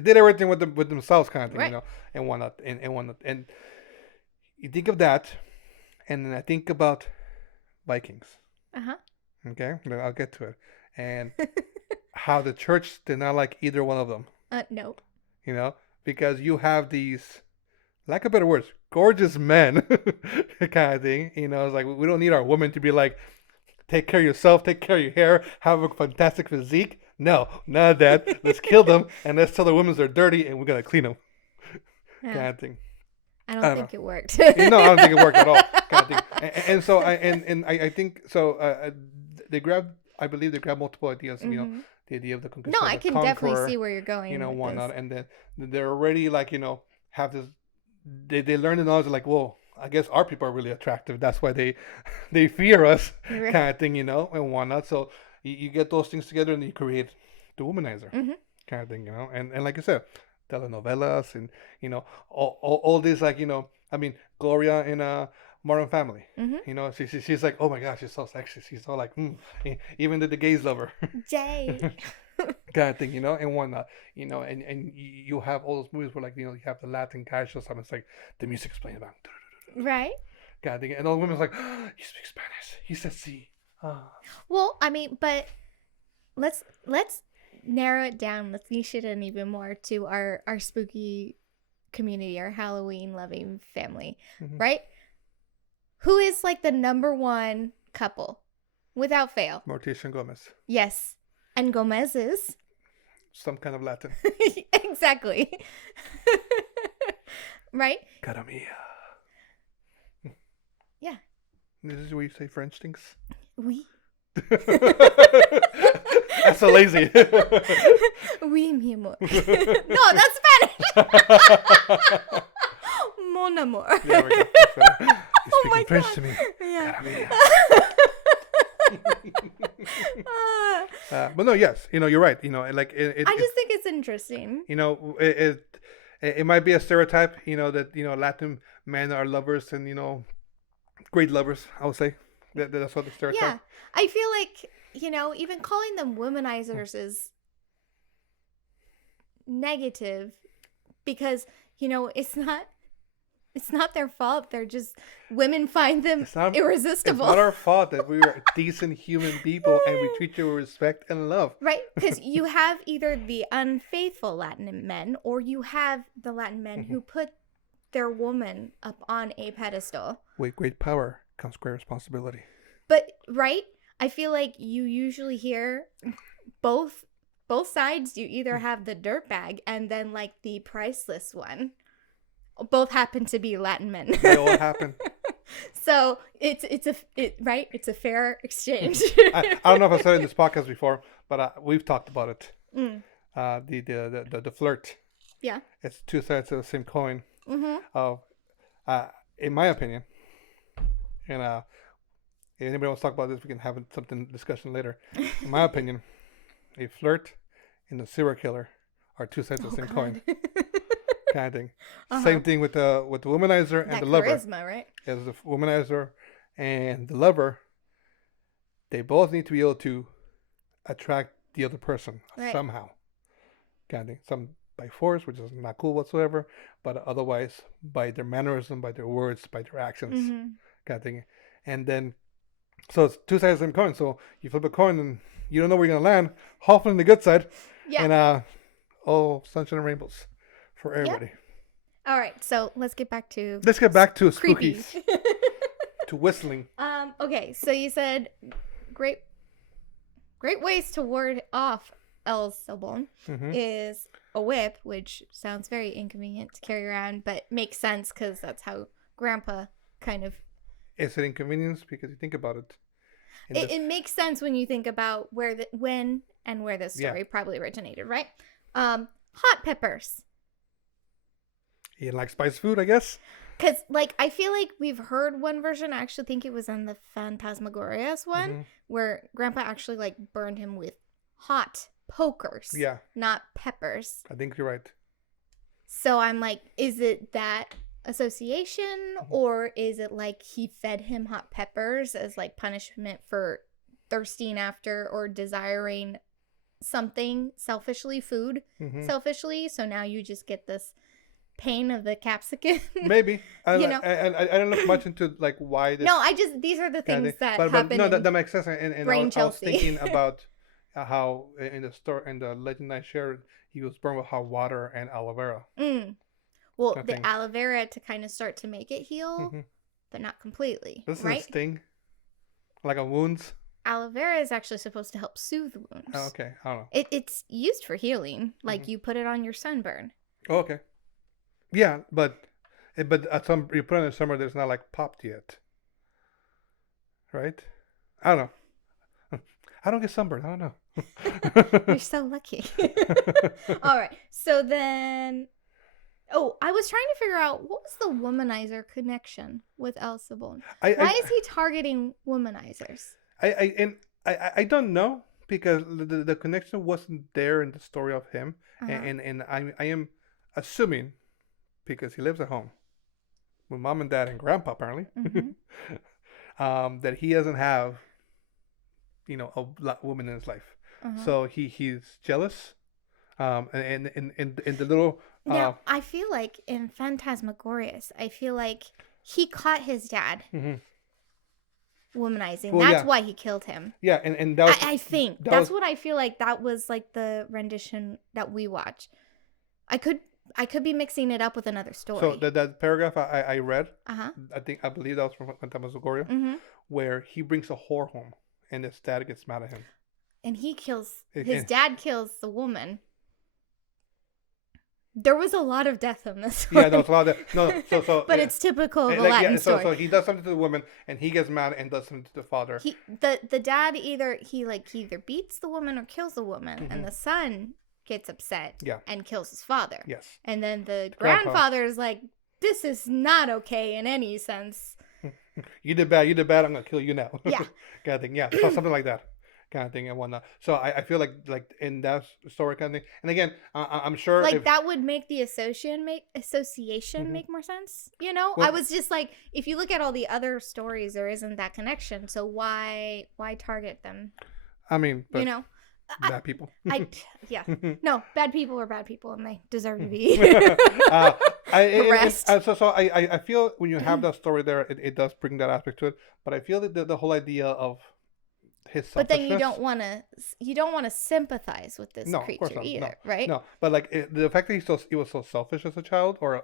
did everything with themselves, kind of thing, Right. and whatnot, and whatnot. And you think of that, and then I think about Vikings. Uh-huh. Okay, then I'll get to it, and how the church did not like either one of them. No. Because you have these, lack of better words, gorgeous men, kind of thing. It's like we don't need our women to be like, take care of yourself, take care of your hair, have a fantastic physique. No, none of that. Let's kill them and let's tell the women they're dirty and we're gonna clean them, Yeah. kind of thing. I don't think it worked. No, I don't think it worked at all, kind of thing. And so I think so. I believe they grabbed multiple ideas. Mhm. The idea of the No, I can definitely conqueror, see where you're going. with whatnot, this. and then they're already like have this. They learn the knowledge like, well, I guess our people are really attractive. That's why they fear us, Right. kind of thing, and whatnot. So you get those things together and you create the womanizer, Mhm. kind of thing, and like I said, telenovelas and all these like I mean Gloria in Modern Family. Mhm. She's like, oh my gosh, she's so sexy. She's so like, even the gays love her. Jay. Kind of thing, and whatnot, and you have all those movies where like you have the Latin guy shows up. It's like the music's playing about, Right. kind of thing, and all the women's like, oh, you speak Spanish. He said "sí." Ah. Well, I mean, but let's narrow it down. Let's niche it in even more to our spooky community, our Halloween loving family, Mhm. right? Who is like the number one couple, without fail? Morticia and Gomez, Yes, and Gomez's. some kind of Latin. Exactly. Right? Cara mia. Yeah. This is where you say French things. Oui. That's so lazy. Oui, mi amor. No, that's Spanish. Mon amor. There we go. That's better. You're Oh speaking my French God. to me. Yeah. Cara mia. Ah, But no, yes, you're right. And like it I just think it's interesting. it might be a stereotype, that Latin men are lovers and great lovers. I would say that's what the stereotype. Yeah. I feel like, even calling them womanizers is negative because, it's not their fault. They're just, women find them It's not irresistible. It's not our fault that we are decent human people and we treat you with respect and love. Right? Because you have either the unfaithful Latin men or you have the Latin men who put their woman up on a pedestal. With great power comes great responsibility. But, right? I feel like you usually hear both sides. You either have the dirtbag and then like the priceless one. Both happen to be Latin men. They all happen. So it's a fair exchange. I don't know if I said it in this podcast before, but we've talked about it. Mm. The flirt. Yeah. It's two sides of the same coin. Mm-hmm. In my opinion, and if anybody wants to talk about this, we can have something discussion later. In my opinion, a flirt and a serial killer are two sides of the same coin, kind of thing. Same thing with the womanizer and That the lover. charisma, right? As the womanizer and the lover, they both need to be able to attract the other person somehow, kind of thing. Some by force, which is not cool whatsoever, but otherwise by their mannerism, by their words, by their actions, kind of thing. And then, so it's two sides of the same coin. So you flip a coin and you don't know where you're going to land. Hopefully on the good side. Yeah. And oh, sunshine and rainbows for everybody. Yep. All right, so let's get back to Let's get back to creepy. spookies. To whistling. Okay, so you said great ways to ward off El Siblón is a whip, which sounds very inconvenient to carry around, but makes sense because that's how Grandpa kind of. Is it inconvenience? Because you think about it. It makes sense when you think about when and where this story probably originated, right? Hot peppers. You like spiced food, I guess? Because, like, I feel like we've heard one version. I actually think it was in the Phantasmagorious one, where Grandpa actually, like, burned him with hot pokers. Yeah. Not peppers. I think you're right. So I'm like, is it that association, or is it like he fed him hot peppers as, like, punishment for thirsting after or desiring something selfishly, food selfishly? So now you just get this pain of the capsicum. Maybe. I don't look much into like why this. No, these are the things that happen. No, that makes sense. And I was Chelsea. thinking about how in the legend I shared, he was burned with hot water and aloe vera. Well, the aloe vera to kind of start to make it heal, but not completely. This right? is a sting, like a wounds. Aloe vera is actually supposed to help soothe wounds. Oh, okay, I don't know. It's used for healing, like you put it on your sunburn. Oh, okay. Yeah, but at some you put it in the summer, there's not like popped yet, right? I don't know. I don't get sunburned. I don't know. You're so lucky. All right. So then, I was trying to figure out what was the womanizer connection with El Siblón. Why is he targeting womanizers? I don't know, because the connection wasn't there in the story of him, and I am assuming, because he lives at home with mom and dad and grandpa apparently, that he doesn't have, a woman in his life. So he's jealous. And in the little. Now I feel like in Phantasmagorious, I feel like he caught his dad womanizing. Well, that's why he killed him. Yeah, and that was, I think that's what I feel like. That was like the rendition that we watched. I could be mixing it up with another story. So that paragraph I read, I believe that was from Phantasmagoria, where he brings a whore home, and his dad gets mad at him, and his dad kills the woman. There was a lot of death in this one. Yeah, there was a lot of death. No, so but it's typical of a Latin story. So he does something to the woman, and he gets mad and does something to the father. The dad either beats the woman or kills the woman, and the son gets upset and kills his father. Yes. And then the grandfather is like, this is not okay in any sense. You did bad, I'm gonna kill you now. Yeah. Kind of thing. Yeah. So something like that. Kind of thing and whatnot. So I feel like in that story kind of thing. And again, I'm sure that would make the association make more sense. Well, I was just like, if you look at all the other stories, there isn't that connection. So why target them? I mean, but, bad people. No, bad people are bad people, and they deserve to be harassed. I feel when you have that story there, it does bring that aspect to it. But I feel that the whole idea of his selfishness. But then you don't want to sympathize with this creature either, right? No, but like the fact that he was so selfish as a child, or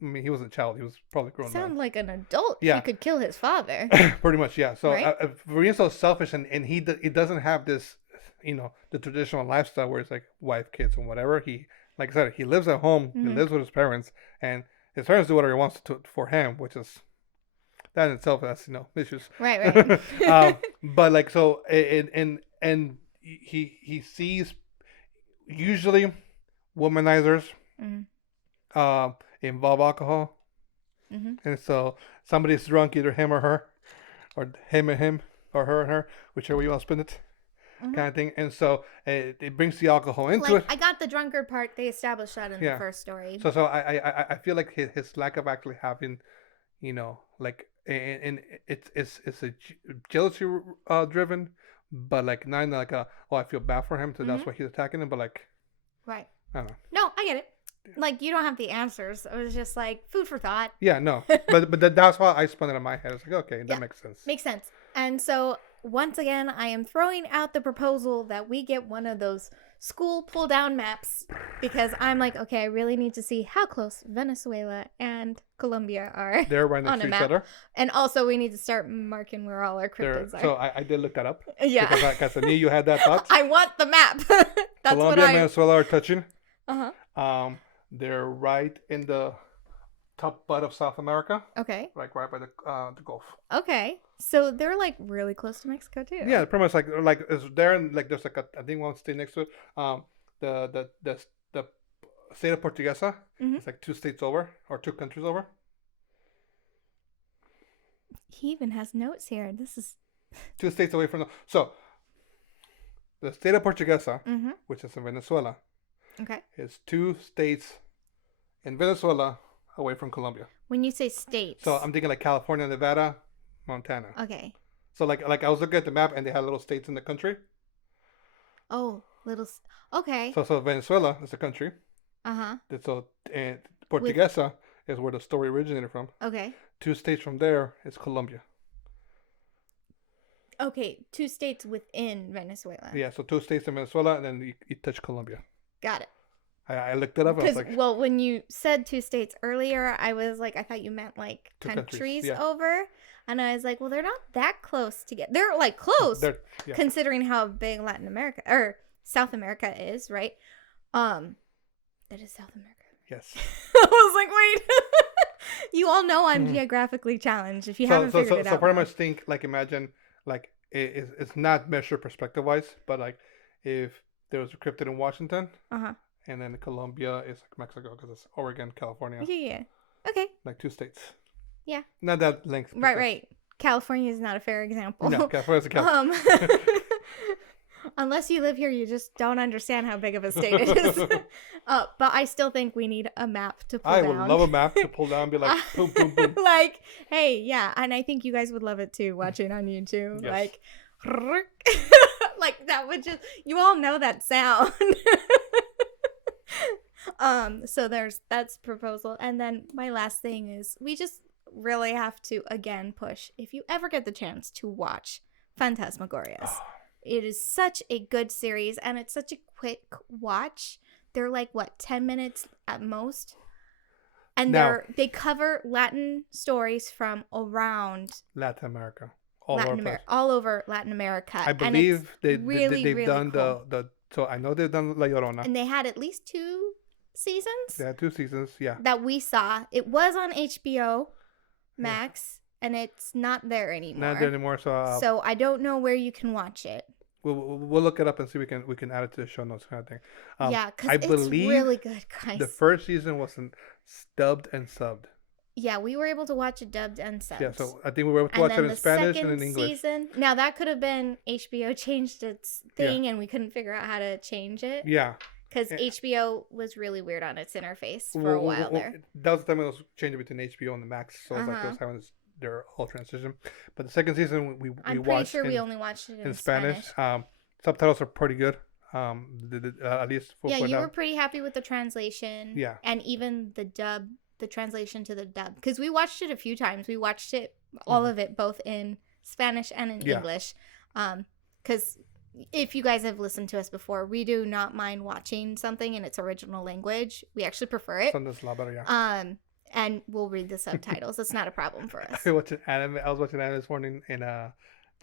he wasn't a child. He was probably grown up. Sound like an adult. Yeah. He could kill his father. Pretty much, yeah. So right? For being so selfish, and he doesn't have this, the traditional lifestyle where it's like wife, kids, and whatever. He, like I said, he lives at home. He lives with his parents, and his parents do whatever he wants to for him, which is that in itself has issues. Right. But like so, and he sees usually womanizers. Involve alcohol, and so somebody's drunk, either him or her, or him and him, or her and her, whichever way you want to spin it, kind of thing. And so it brings the alcohol into it. I got the drunkard part. They established that in the first story. So I feel like his lack of actually having, like, and it's a jealousy driven, but like not like I feel bad for him, so that's why he's attacking him. But like, right. I don't know. No, I get it. Like, you don't have the answers. It was just like food for thought. Yeah, no. But that's why I spun it in my head. I was like, okay, that Yeah. makes sense. Makes sense. And so, once again, I am throwing out the proposal that we get one of those school pull-down maps because I'm like, okay, I really need to see how close Venezuela and Colombia are. They're right next on a to each map. other. And also, we need to start marking where all our cryptids are. So I did look that up. Yeah. Because I knew you had that thought. I want the map. That's Colombia what and Venezuela are touching. Uh-huh. They're right in the top butt of South America, Okay. like right by the Gulf. Okay. So they're like really close to Mexico too. Yeah, pretty much like it's there, and like there's like I think one state next to it. The state of Portuguesa. Mhm. It's like 2 states over or 2 countries over. He even has notes here. This is 2 states away from the state of Portuguesa, mm-hmm. which is in Venezuela, Okay. is 2 states in Venezuela away from Colombia. When you say states. So I'm thinking like California, Nevada, Montana. Okay. So like I was looking at the map and they had little states in the country. Oh, okay. So Venezuela is a country. Uh-huh. So Portuguesa is where the story originated from. Okay. 2 states from there is Colombia. Okay, 2 states within Venezuela. Yeah, so 2 states in Venezuela and then you touch Colombia. Got it. I looked it up. I was Because, like, when you said 2 states earlier, I was like, I thought you meant like 2 countries yeah. over. And I was like, well, they're not that close together. They're like close, yeah. considering how big Latin America or South America is, right? That is South America. Yes. I was like, wait. You all know I'm geographically challenged. If you haven't figured it out. So pretty much think like imagine like it's not measured perspective wise, but like if there was a cryptid in Washington, and then Colombia is like Mexico because it's Oregon, California. Yeah. Okay. Like 2 states. Yeah. Not that length. Right. California is not a fair example. No, California's a California. Unless you live here, you just don't understand how big of a state it is. But I still think we need a map to pull down. I would love a map to pull down and be like, boom, boom, boom. Like, hey, yeah. And I think you guys would love it too, watching on YouTube. Yes. Like, like that would just, you all know that sound. So that's proposal. And then my last thing is we just really have to, again, push. If you ever get the chance to watch Phantasmagorias. It is such a good series, and it's such a quick watch. They're like, 10 minutes at most? And they cover Latin stories from around Latin America. All over Latin America. I believe they've really done cool. so I know they've done La Llorona. And they had at least 2 seasons? They had 2 seasons, yeah. That we saw. It was on HBO Max, and it's not there anymore. Not there anymore, so I don't know where you can watch it. We'll look it up and see if we can add it to the show notes kind of thing. Yeah, because it's really good, guys. The first season wasn't dubbed and subbed. Yeah, we were able to watch it dubbed and subbed. Yeah, so I think we were able to watch it in Spanish and in English. Season, now that could have been HBO changed its thing and we couldn't figure out how to change it. Yeah. Because HBO was really weird on its interface for a while there. That was the time it was changing between HBO and the Max, so it was like it was having their whole transition. But the second season we I'm watched pretty sure we only watched it in Spanish. Subtitles are pretty good. At least for you were pretty happy with the translation. Yeah. And even the dub, the translation to the dub. Because we watched it a few times. We watched it, all of it, both in Spanish and in English. Because if you guys have listened to us before, we do not mind watching something in its original language. We actually prefer it. Something's a lot better, yeah. And we'll read the subtitles. It's not a problem for us. I was watching anime this morning in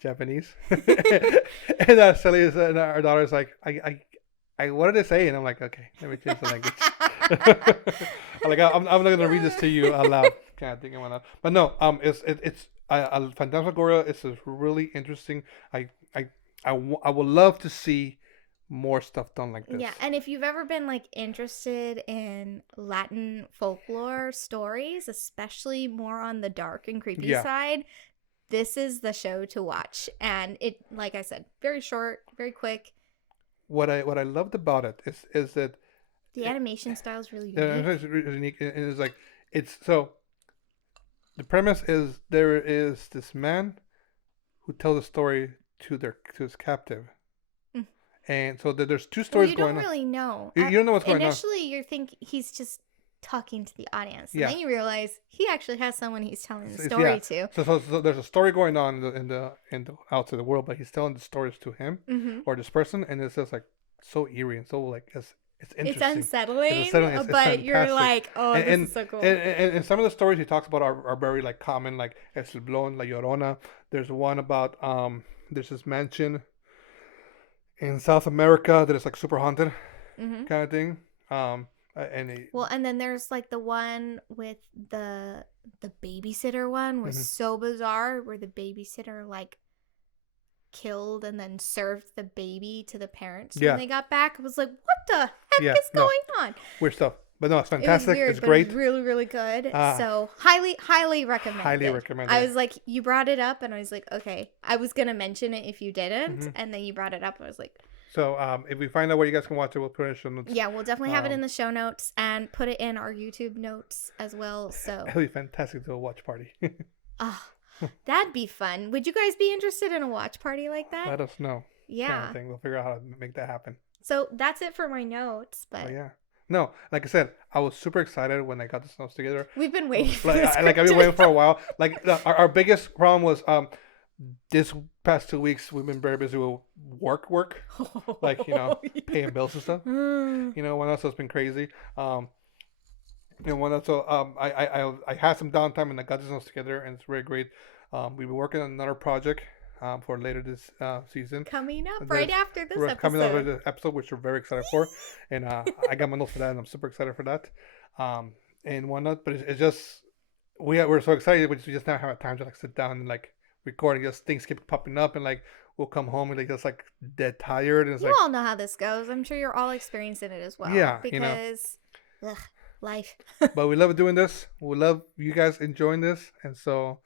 Japanese, and Sally and our daughter's like, I what did they say? And I'm like, okay, let me change the language. I'm not gonna read this to you out loud. Kind of thing and whatnot. But no, it's Phantasmagoria is really interesting. I would love to see more stuff done like this. Yeah, and if you've ever been like interested in Latin folklore stories, especially more on the dark and creepy side, this is the show to watch. And it, like I said, very short, very quick. What I loved about it is that the animation style is really unique. It's really unique, and it's like so. The premise is there is this man who tells a story to his captive. And so there's two Well, stories you going don't on. really know. You don't know what's going on. Initially, you think he's just talking to the audience, and Yeah. then you realize he actually has someone he's telling the So it's- story yeah. to. So there's a story going on in the outside the world, but he's telling the stories to him Mm-hmm. or this person, and it's just like so eerie and so like it's interesting. It's unsettling, It's unsettling, it's but you're fantastic. like, oh, this and, is so cool. and some of the stories he talks about are very like common, like El Siblón, La Llorona. There's one about there's this mansion in South America that is like super haunted Mm-hmm. kind of thing. Well, and then there's like the one with the babysitter one was Mhm. so bizarre, where the babysitter like killed and then served the baby to the parents Yeah. when they got back. I was like, what the heck Yeah, is no. going on? weird stuff, but no, it's It was fantastic. weird, It's but great. It was really, really good. Ah. So highly recommended. Highly recommended. I was like, you brought it up, and I was like, okay. I was gonna mention it if you didn't, Mhm. and then you brought it up, and I was like, So if we find out where you guys can watch it, we'll put it in the show notes. yeah, we'll definitely have it in Um, the show notes and put it in our YouTube notes as well. So, It'll be fantastic to do a watch party. oh, that'd be fun. Would you guys be interested in a watch party like that? Let us know. Kind Yeah. of thing. We'll figure out how to make that happen. So that's it for my notes, but Oh yeah. No, like I said, I was super excited when I got the notes together. we've been waiting for Like, this. I've been waiting for a while. Like our biggest problem was this past 2 weeks we've been very busy with work, like, you know, paying bills and stuff. Mm. You know, one else has been crazy. And one also I had some downtime and I got this notes together and it's really great. We've been working on another project for later this season. Coming up There's- right after this We're episode. coming out with this episode, which we're very excited for, and I got my notes for that, and I'm super excited for that. And whatnot, but it's just we're so excited, we just now have time to like sit down and like record, and just things keep popping up, and like we'll come home and like just like dead tired, and it's You like all know how this goes. I'm sure you're all experiencing it as well. Yeah, you know. Because life. but we love doing this. We love you guys enjoying this, and so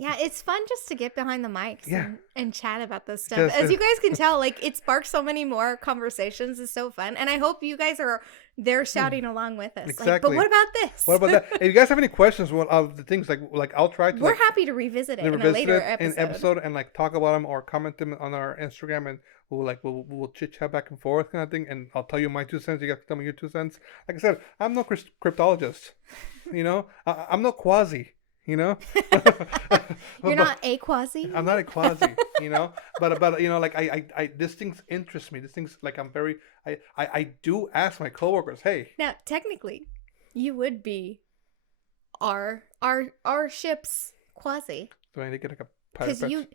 Yeah, it's fun just to get behind the mics Yeah. and chat about this stuff. Just- As you guys can tell, like it sparks so many more conversations. It's so fun. And I hope you guys are there shouting along with us. Like, but Exactly. what about this? what about that? If you guys have any questions of the things, like I'll try to We're like, happy to revisit it in a revisit later it in episode. episode and like talk about them or comment them on our Instagram, and we'll chit chat back and forth kind of thing, and I'll tell you my 2 cents, you guys tell me your 2 cents. Like I said, I'm no cryptologist, you know. I'm no quasi, you know. You're not a quasi? I'm not a quasi, you know. But you know, like I these things interest me. These things, like I'm very I do ask my coworkers, hey. Now, technically, you would be our ship's quasi. Do I need to get like a pirate Because badge?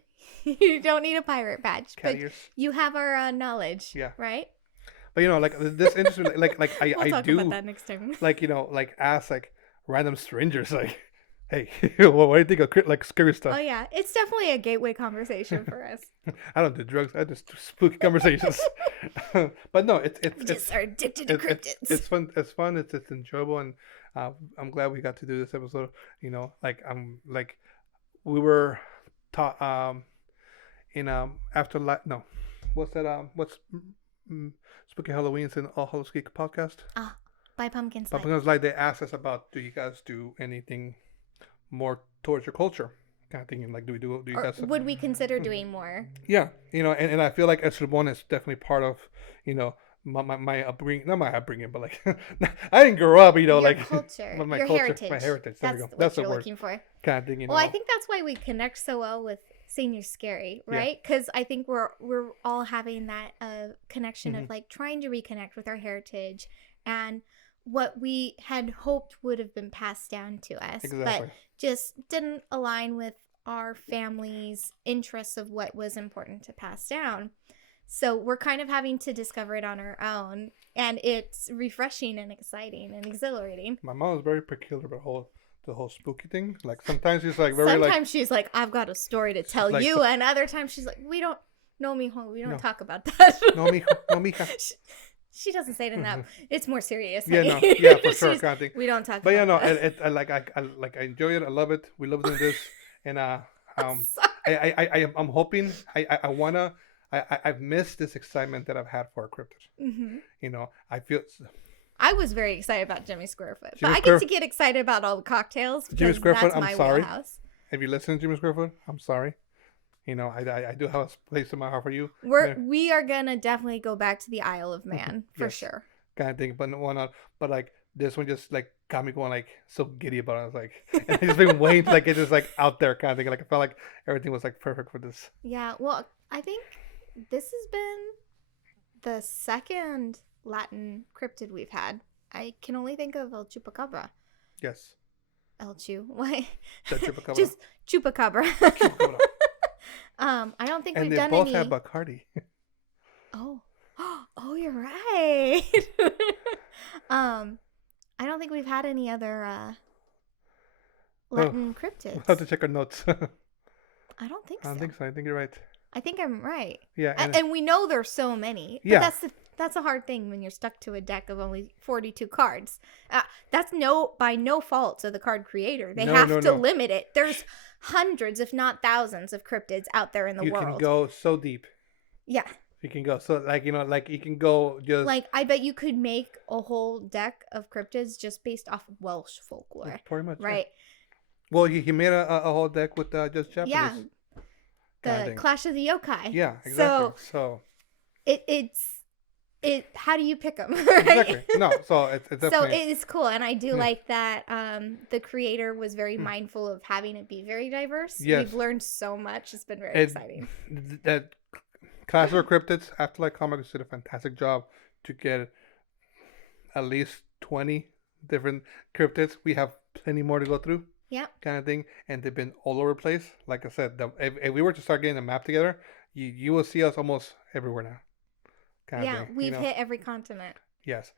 you don't need a pirate badge. Cat But ears? you have our knowledge. Yeah. Right? But you know, like this interests me. Like We'll I talk do about that next time. like, you know, like ask like random strangers like, hey, well, what do you think of like scary stuff? Oh yeah, it's definitely a gateway conversation for us. I don't do drugs. I just do spooky conversations. But no, it's We just are addicted to cryptids. it's fun. It's fun. It's enjoyable, and I'm glad we got to do this episode. You know, like we were taught in after no, what's that what's Spooky Halloween's in All Hallows Geek podcast. By Pumpkin But Spice. because like they asked us about, do you guys do anything more towards your culture kind of thing, and like do you Or guys would we consider doing more? yeah, you know, and I feel like Esteban is definitely part of, you know, my upbringing, not my upbringing, but like I didn't grow up, you know, Your like culture, but my your culture, heritage. my heritage. There That's we go. what That's the you're word. looking for. Kind of thing, you know. Well, I think that's why we connect so well with Senior Scary, Yeah. right? Because I think we're all having that connection Mm-hmm. of like trying to reconnect with our heritage and what we had hoped would have been passed down to us, Exactly. but just didn't align with our family's interests of what was important to pass down. So we're kind of having to discover it on our own, and it's refreshing and exciting and exhilarating. My mom was very peculiar about the whole spooky thing. Like sometimes she's like very Sometimes she's like, I've got a story to tell like- you, and other times she's like, we don't know me home. We don't No. talk about that. like, no mija. She doesn't say it in that. It's more serious. Yeah, no, honey. yeah, for sure, She's- kind of thing. We don't talk But yeah, no, about that. I enjoy it. I love it. We love doing this, and Sorry. I'm hoping I've missed this excitement that I've had for a cryptid. Mhm. You know, I feel I was very excited about Jimmy Squarefoot, Jimmy but I get to get excited about all the cocktails. Jimmy because Squarefoot, that's I'm my sorry. wheelhouse. If you listen to Jimmy Squarefoot, I'm sorry. You know, I do have a place in my heart for you. We are gonna definitely go back to the Isle of Man for Yes. sure. Kind of thing, but one not. But like this one just like got me going like so giddy about it. I was like, and I just been waiting like it's just like out there kind of thing. Like I felt like everything was like perfect for this. Yeah, well, I think this has been the second Latin cryptid we've had. I can only think of El Chupacabra. Yes. El Chu. Why? The chupacabra. Just Chupacabra. Chupacabra. I don't think And we've they done both any. have Bacardi. Oh. Oh, you're right. I don't think we've had any other Latin cryptids. We'll have to check our notes. I don't think I don't so. think so. I think you're right. I think I'm right. Yeah. And we know there's so many. But Yeah. that's a hard thing when you're stuck to a deck of only 42 cards. That's by no fault of the card creator. They have to limit it. There's hundreds, if not thousands, of cryptids out there in the world. You can go so deep. Yeah. You can go so like like you can go just like I bet you could make a whole deck of cryptids just based off of Welsh folklore. pretty much Right. Yeah. Well, he made a whole deck with just Japanese. Yeah. The Clash of the Yokai. Yeah, exactly. So it's how do you pick them? Right? Exactly. No, so it's definitely. So it is cool, and I do like that the creator was very mindful of having it be very diverse. Yes. We've learned so much. It's been very exciting. That Clash of Cryptids, Afterlife Comics did a fantastic job to get at least 20 different cryptids. We have plenty more to go through. Yeah. Kind of thing, and they've been all over the place. Like I said, if we were to start getting a map together, you will see us almost everywhere now. Kind of thing, we've hit every continent. Yes.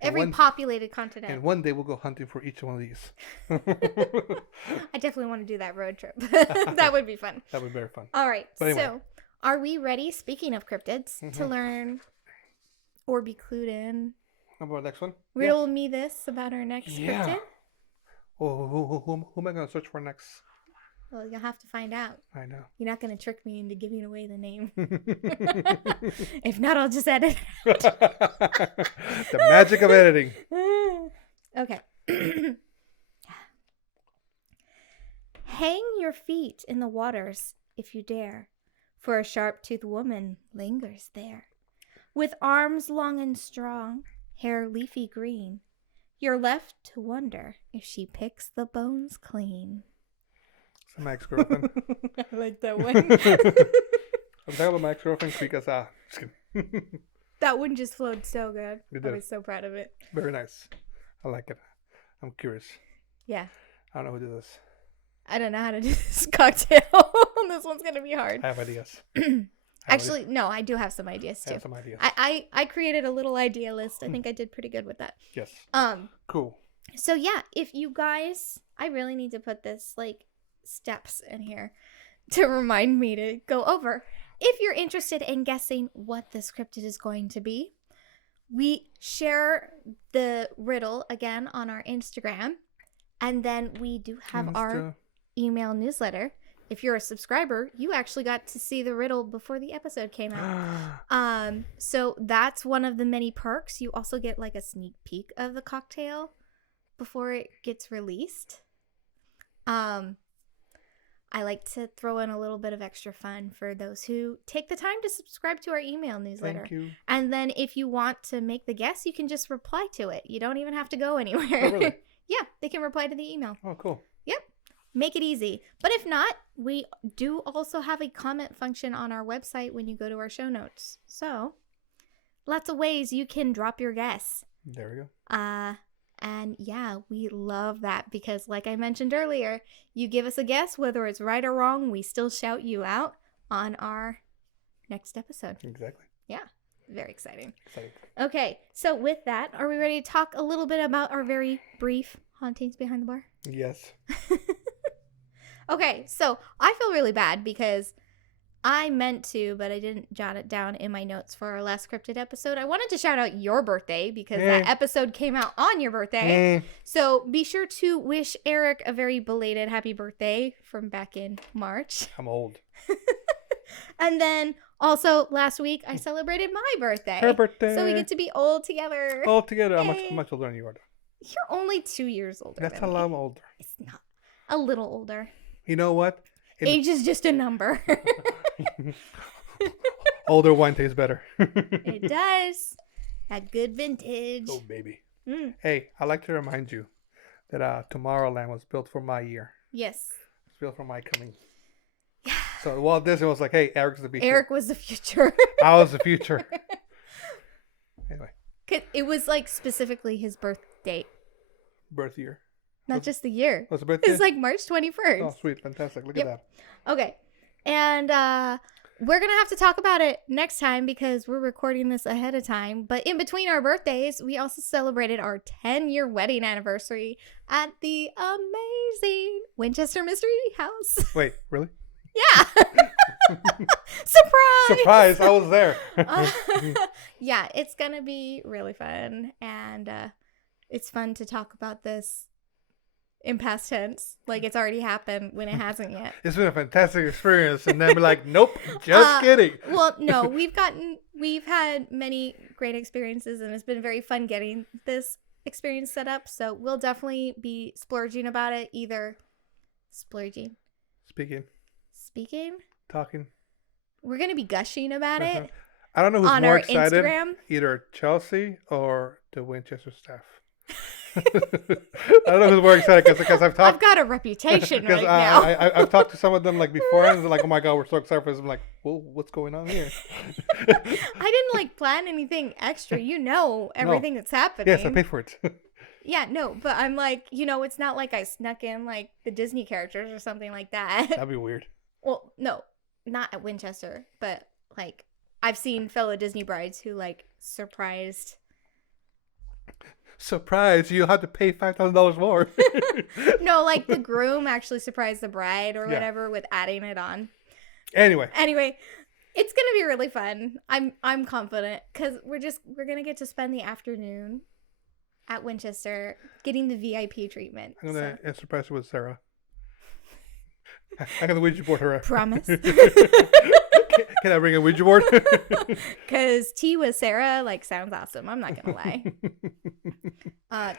Every populated continent. And one day we'll go hunting for each one of these. I definitely want to do that road trip. That would be fun. That would be very fun. All right. But anyway. So, are we ready, speaking of cryptids, to learn or be clued in? How about the next one? Riddle me this about our next cryptid? Oh, who am I going to search for next? Well, you'll have to find out. I know. You're not going to trick me into giving away the name. If not, I'll just edit it The magic of editing. Okay. Hang your feet in the waters if you dare, for a sharp-toothed woman lingers there. With arms long and strong, hair leafy green, you're left to wonder if she picks the bones clean. It's my ex-girlfriend. I like that one. I'm talking about my ex-girlfriend because just kidding. That one just flowed so good. It I did. was so proud of it. Very nice. I like it. I'm curious. Yeah. I don't know who did this. I don't know how to do this cocktail. This one's going to be hard. I have ideas. Actually, no, I do have some ideas I too. have some ideas. I created a little idea list. I think I did pretty good with that. Yes. Cool. So yeah, if you guys, I really need to put this like steps in here to remind me to go over. If you're interested in guessing what this cryptid is going to be, we share the riddle again on our Instagram, and then we do have our email newsletter. If you're a subscriber, you actually got to see the riddle before the episode came out. So that's one of the many perks. You also get like a sneak peek of the cocktail before it gets released. I like to throw in a little bit of extra fun for those who take the time to subscribe to our email newsletter. Thank you. And then if you want to make the guess, you can just reply to it. You don't even have to go anywhere. Oh, really? Yeah, they can reply to the email. Oh, cool. Yep. Make it easy. But if not, we do also have a comment function on our website when you go to our show notes. So, lots of ways you can drop your guess. There we go. And yeah, we love that because like I mentioned earlier, you give us a guess, whether it's right or wrong, we still shout you out on our next episode. Exactly. Yeah, very exciting. Exciting. Okay, so with that, are we ready to talk a little bit about our very brief Hauntings Behind the Bar? Yes. Okay, so I feel really bad because I meant to, but I didn't jot it down in my notes for our last cryptid episode. I wanted to shout out your birthday because that episode came out on your birthday. So be sure to wish Eric a very belated happy birthday from back in March. I'm old. And then also last week I celebrated my birthday. Her birthday. So we get to be old together. All together. I'm Yay. much older than you are. You're only 2 years older. That's than a me. lot older. It's not. A little older. You know what? Age is just a number. Older wine tastes better. It does. That good vintage. Oh, baby. Mm. Hey, I'd like to remind you that Tomorrowland was built for my year. Yes. It's built for my coming. Yeah. So Walt Disney was like, hey, Eric's the future. Eric was the future. I was the future. Anyway. It was like specifically his birth date. Birth year. Not just the year. What's the birthday? It's like March 21st. Oh, sweet. Fantastic. Look Yep. at that. Okay. And we're going to have to talk about it next time because we're recording this ahead of time. But in between our birthdays, we also celebrated our 10-year wedding anniversary at the amazing Winchester Mystery House. Wait, really? Yeah. Surprise! Surprise! I was there. Yeah, it's going to be really fun. And it's fun to talk about this in past tense. Like it's already happened when it hasn't yet. It's been a fantastic experience. And then be like, nope, just kidding. Well, no, we've had many great experiences and it's been very fun getting this experience set up. So we'll definitely be splurging about it. Either splurging. Speaking. Talking. We're going to be gushing about it. I don't know who's on more our excited. Instagram. Either Chelsea or the Winchester staff. I don't know who's more excited because I've talked. I've got a reputation right now. I've talked to some of them like before, and they're like, "Oh my god, we're so excited for this." I'm like, "Well, what's going on here?" I didn't like plan anything extra. You know everything that's happening. Yes, I paid for it. Yeah, no, but I'm like, it's not like I snuck in like the Disney characters or something like that. That'd be weird. Well, no, not at Winchester, but like I've seen fellow Disney brides who like surprised. Surprise! You had to pay $5,000 more. No, like the groom actually surprised the bride or whatever with adding it on. Anyway, it's gonna be really fun. I'm confident because we're gonna get to spend the afternoon at Winchester getting the VIP treatment. I'm gonna surprise you with Sarah. I'm gonna Ouija board her. Promise. Can I bring a Ouija board? Because tea with Sarah sounds awesome. I'm not gonna lie.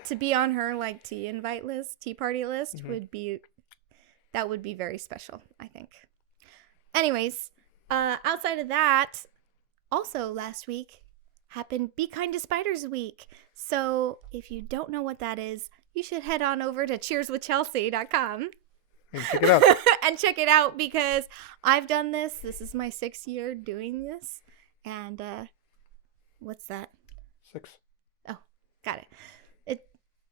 To be on her tea party list would be very special, I think. Anyways, outside of that, also last week happened Be Kind to Spiders Week. So if you don't know what that is, you should head on over to cheerswithchelsea.com. And check it out. And check it out because I've done this. This is my 6th year doing this. And what's that? 6. Oh, got it.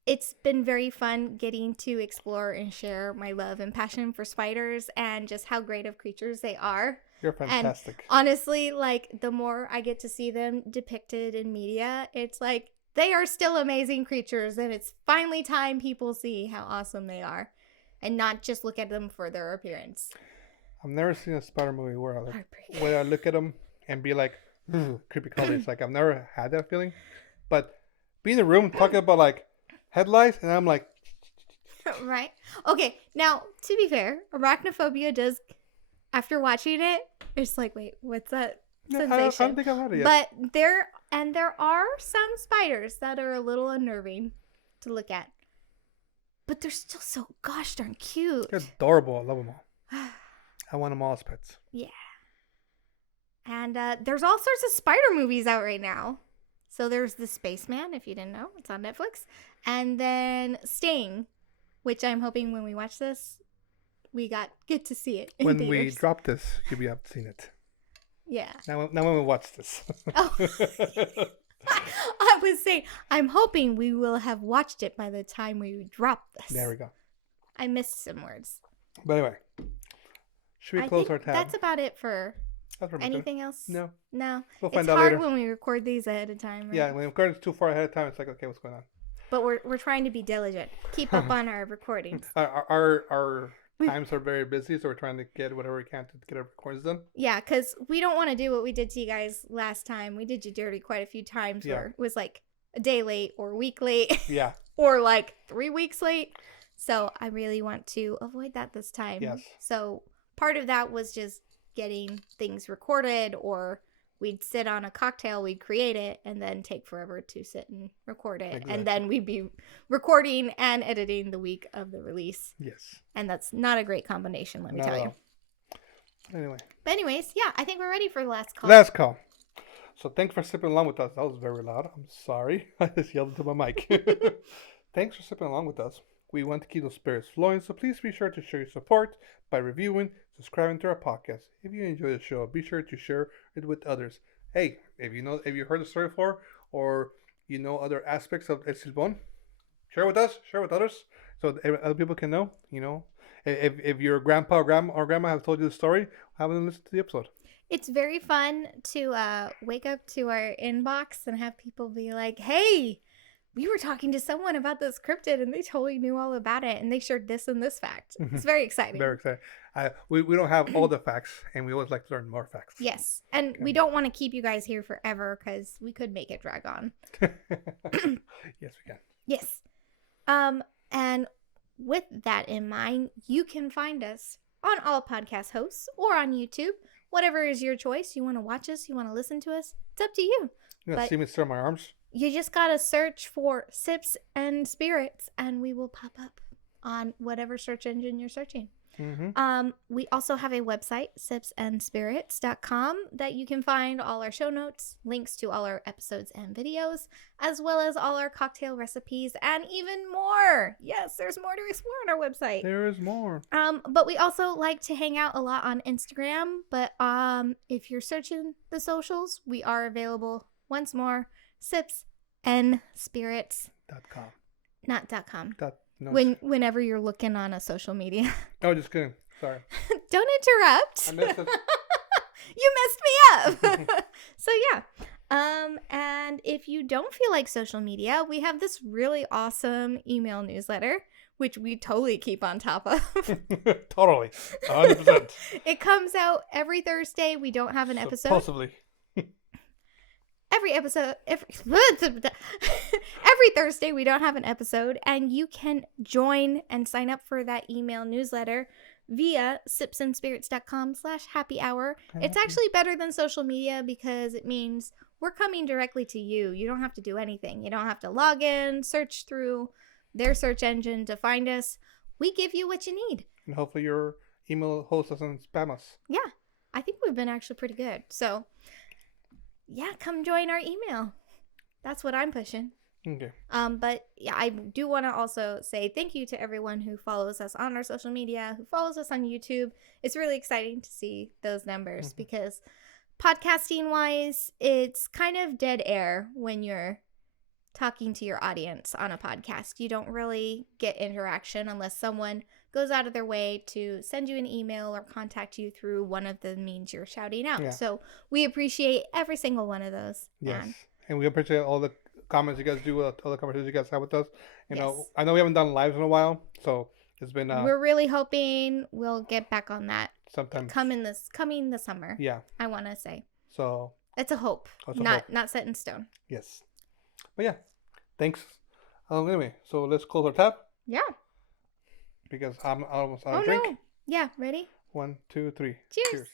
It's been very fun getting to explore and share my love and passion for spiders and just how great of creatures they are. You're fantastic. And honestly, the more I get to see them depicted in media, it's like they are still amazing creatures and it's finally time people see how awesome they are. And not just look at them for their appearance. I've never seen a spider movie where I look at them and be like, creepy colors. I've never had that feeling. But be in the room talking about headlights, and I'm like, right? Okay, now to be fair, arachnophobia does. After watching it, it's like, wait, what's that sensation? I don't think I've had it yet. But there are some spiders that are a little unnerving to look at. But they're still so gosh darn cute. They're adorable. I love them all. I want them all as pets. Yeah. And there's all sorts of spider movies out right now. So there's The Spaceman, if you didn't know. It's on Netflix. And then Sting, which I'm hoping when we watch this, we get to see it in when theaters. we drop this, you'll be able to see it. Yeah. Now when we watch this. Oh. I was saying, I'm hoping we will have watched it by the time we drop this. There we go. I missed some words. But anyway, should we close our tab? That's about it for That's anything else. No. No. We'll find it's out hard later. when we record these ahead of time. Right? Yeah, when we record too far ahead of time, it's like, okay, what's going on? But we're trying to be diligent. Keep up on our recordings. Our times are very busy, so we're trying to get whatever we can to get our recordings done. Yeah, because we don't want to do what we did to you guys last time. We did you dirty quite a few times where it was like a day late or a week late. Yeah. Or 3 weeks late. So I really want to avoid that this time. Yes. So part of that was just getting things recorded, or we'd sit on a cocktail, we'd create it, and then take forever to sit and record it. Exactly. And then we'd be recording and editing the week of the release. Yes. And that's not a great combination, let me tell you. Anyway. But anyways, yeah, I think we're ready for the last call. Last call. So thanks for sipping along with us. That was very loud. I'm sorry. I just yelled into my mic. Thanks for sipping along with us. We want to keep those spirits flowing, so please be sure to show your support by reviewing, subscribing to our podcast. If you enjoy the show, be sure to share it with others. Hey, if you heard the story before, or you know other aspects of El Siblón, share with us, share with others, so that other people can know. If your grandpa or grandma have told you the story, have them listen to the episode. It's very fun to wake up to our inbox and have people be like, hey, we were talking to someone about this cryptid and they totally knew all about it and they shared this and this fact. It's very exciting. Very exciting. We don't have all the facts, and we always like to learn more facts. Yes. And we don't want to keep you guys here forever because we could make it drag on. Yes, we can. Yes. And with that in mind, you can find us on all podcast hosts or on YouTube. Whatever is your choice. You want to watch us, you want to listen to us, it's up to you. You want to see me stir my arms? You just got to search for Sips and Spirits and we will pop up on whatever search engine you're searching. Mm-hmm. We also have a website, sipsandspirits.com, that you can find all our show notes, links to all our episodes and videos, as well as all our cocktail recipes and even more. Yes, there's more to explore on our website. There is more. But we also like to hang out a lot on Instagram. But if you're searching the socials, we are available once more, sipsandspirits.com. Not .com. No, Whenever you're looking on a social media. Oh, just kidding. Sorry. Don't interrupt. I missed it. You messed me up. So yeah. And if you don't feel like social media, we have this really awesome email newsletter, which we totally keep on top of. Totally. 100%. It comes out every Thursday. We don't have an episode. Possibly. Every Thursday we don't have an episode, and you can join and sign up for that email newsletter via sipsandspirits.com/happy hour. It's actually better than social media because it means we're coming directly to you. You don't have to do anything. You don't have to log in, search through their search engine to find us. We give you what you need. And hopefully your email host doesn't spam us. Yeah, I think we've been actually pretty good. So yeah, come join our email. That's what I'm pushing. Okay. But yeah, I do want to also say thank you to everyone who follows us on our social media, who follows us on YouTube. It's really exciting to see those numbers because podcasting wise, it's kind of dead air when you're talking to your audience on a podcast. You don't really get interaction unless someone goes out of their way to send you an email or contact you through one of the means you're shouting out. Yeah. So we appreciate every single one of those. Yes. And we appreciate all the comments you guys do, all the conversations you guys have with us. You know, Yes. I know we haven't done lives in a while, so it's been We're really hoping we'll get back on that sometimes coming the summer. Yeah. I want to say. So It's a hope. It's a not hope. not set in stone. yes. But yeah. Thanks. Anyway, so let's close our tab Yeah. because I'm almost out Oh of drink. no. Yeah, ready? 1, 2, 3. Cheers.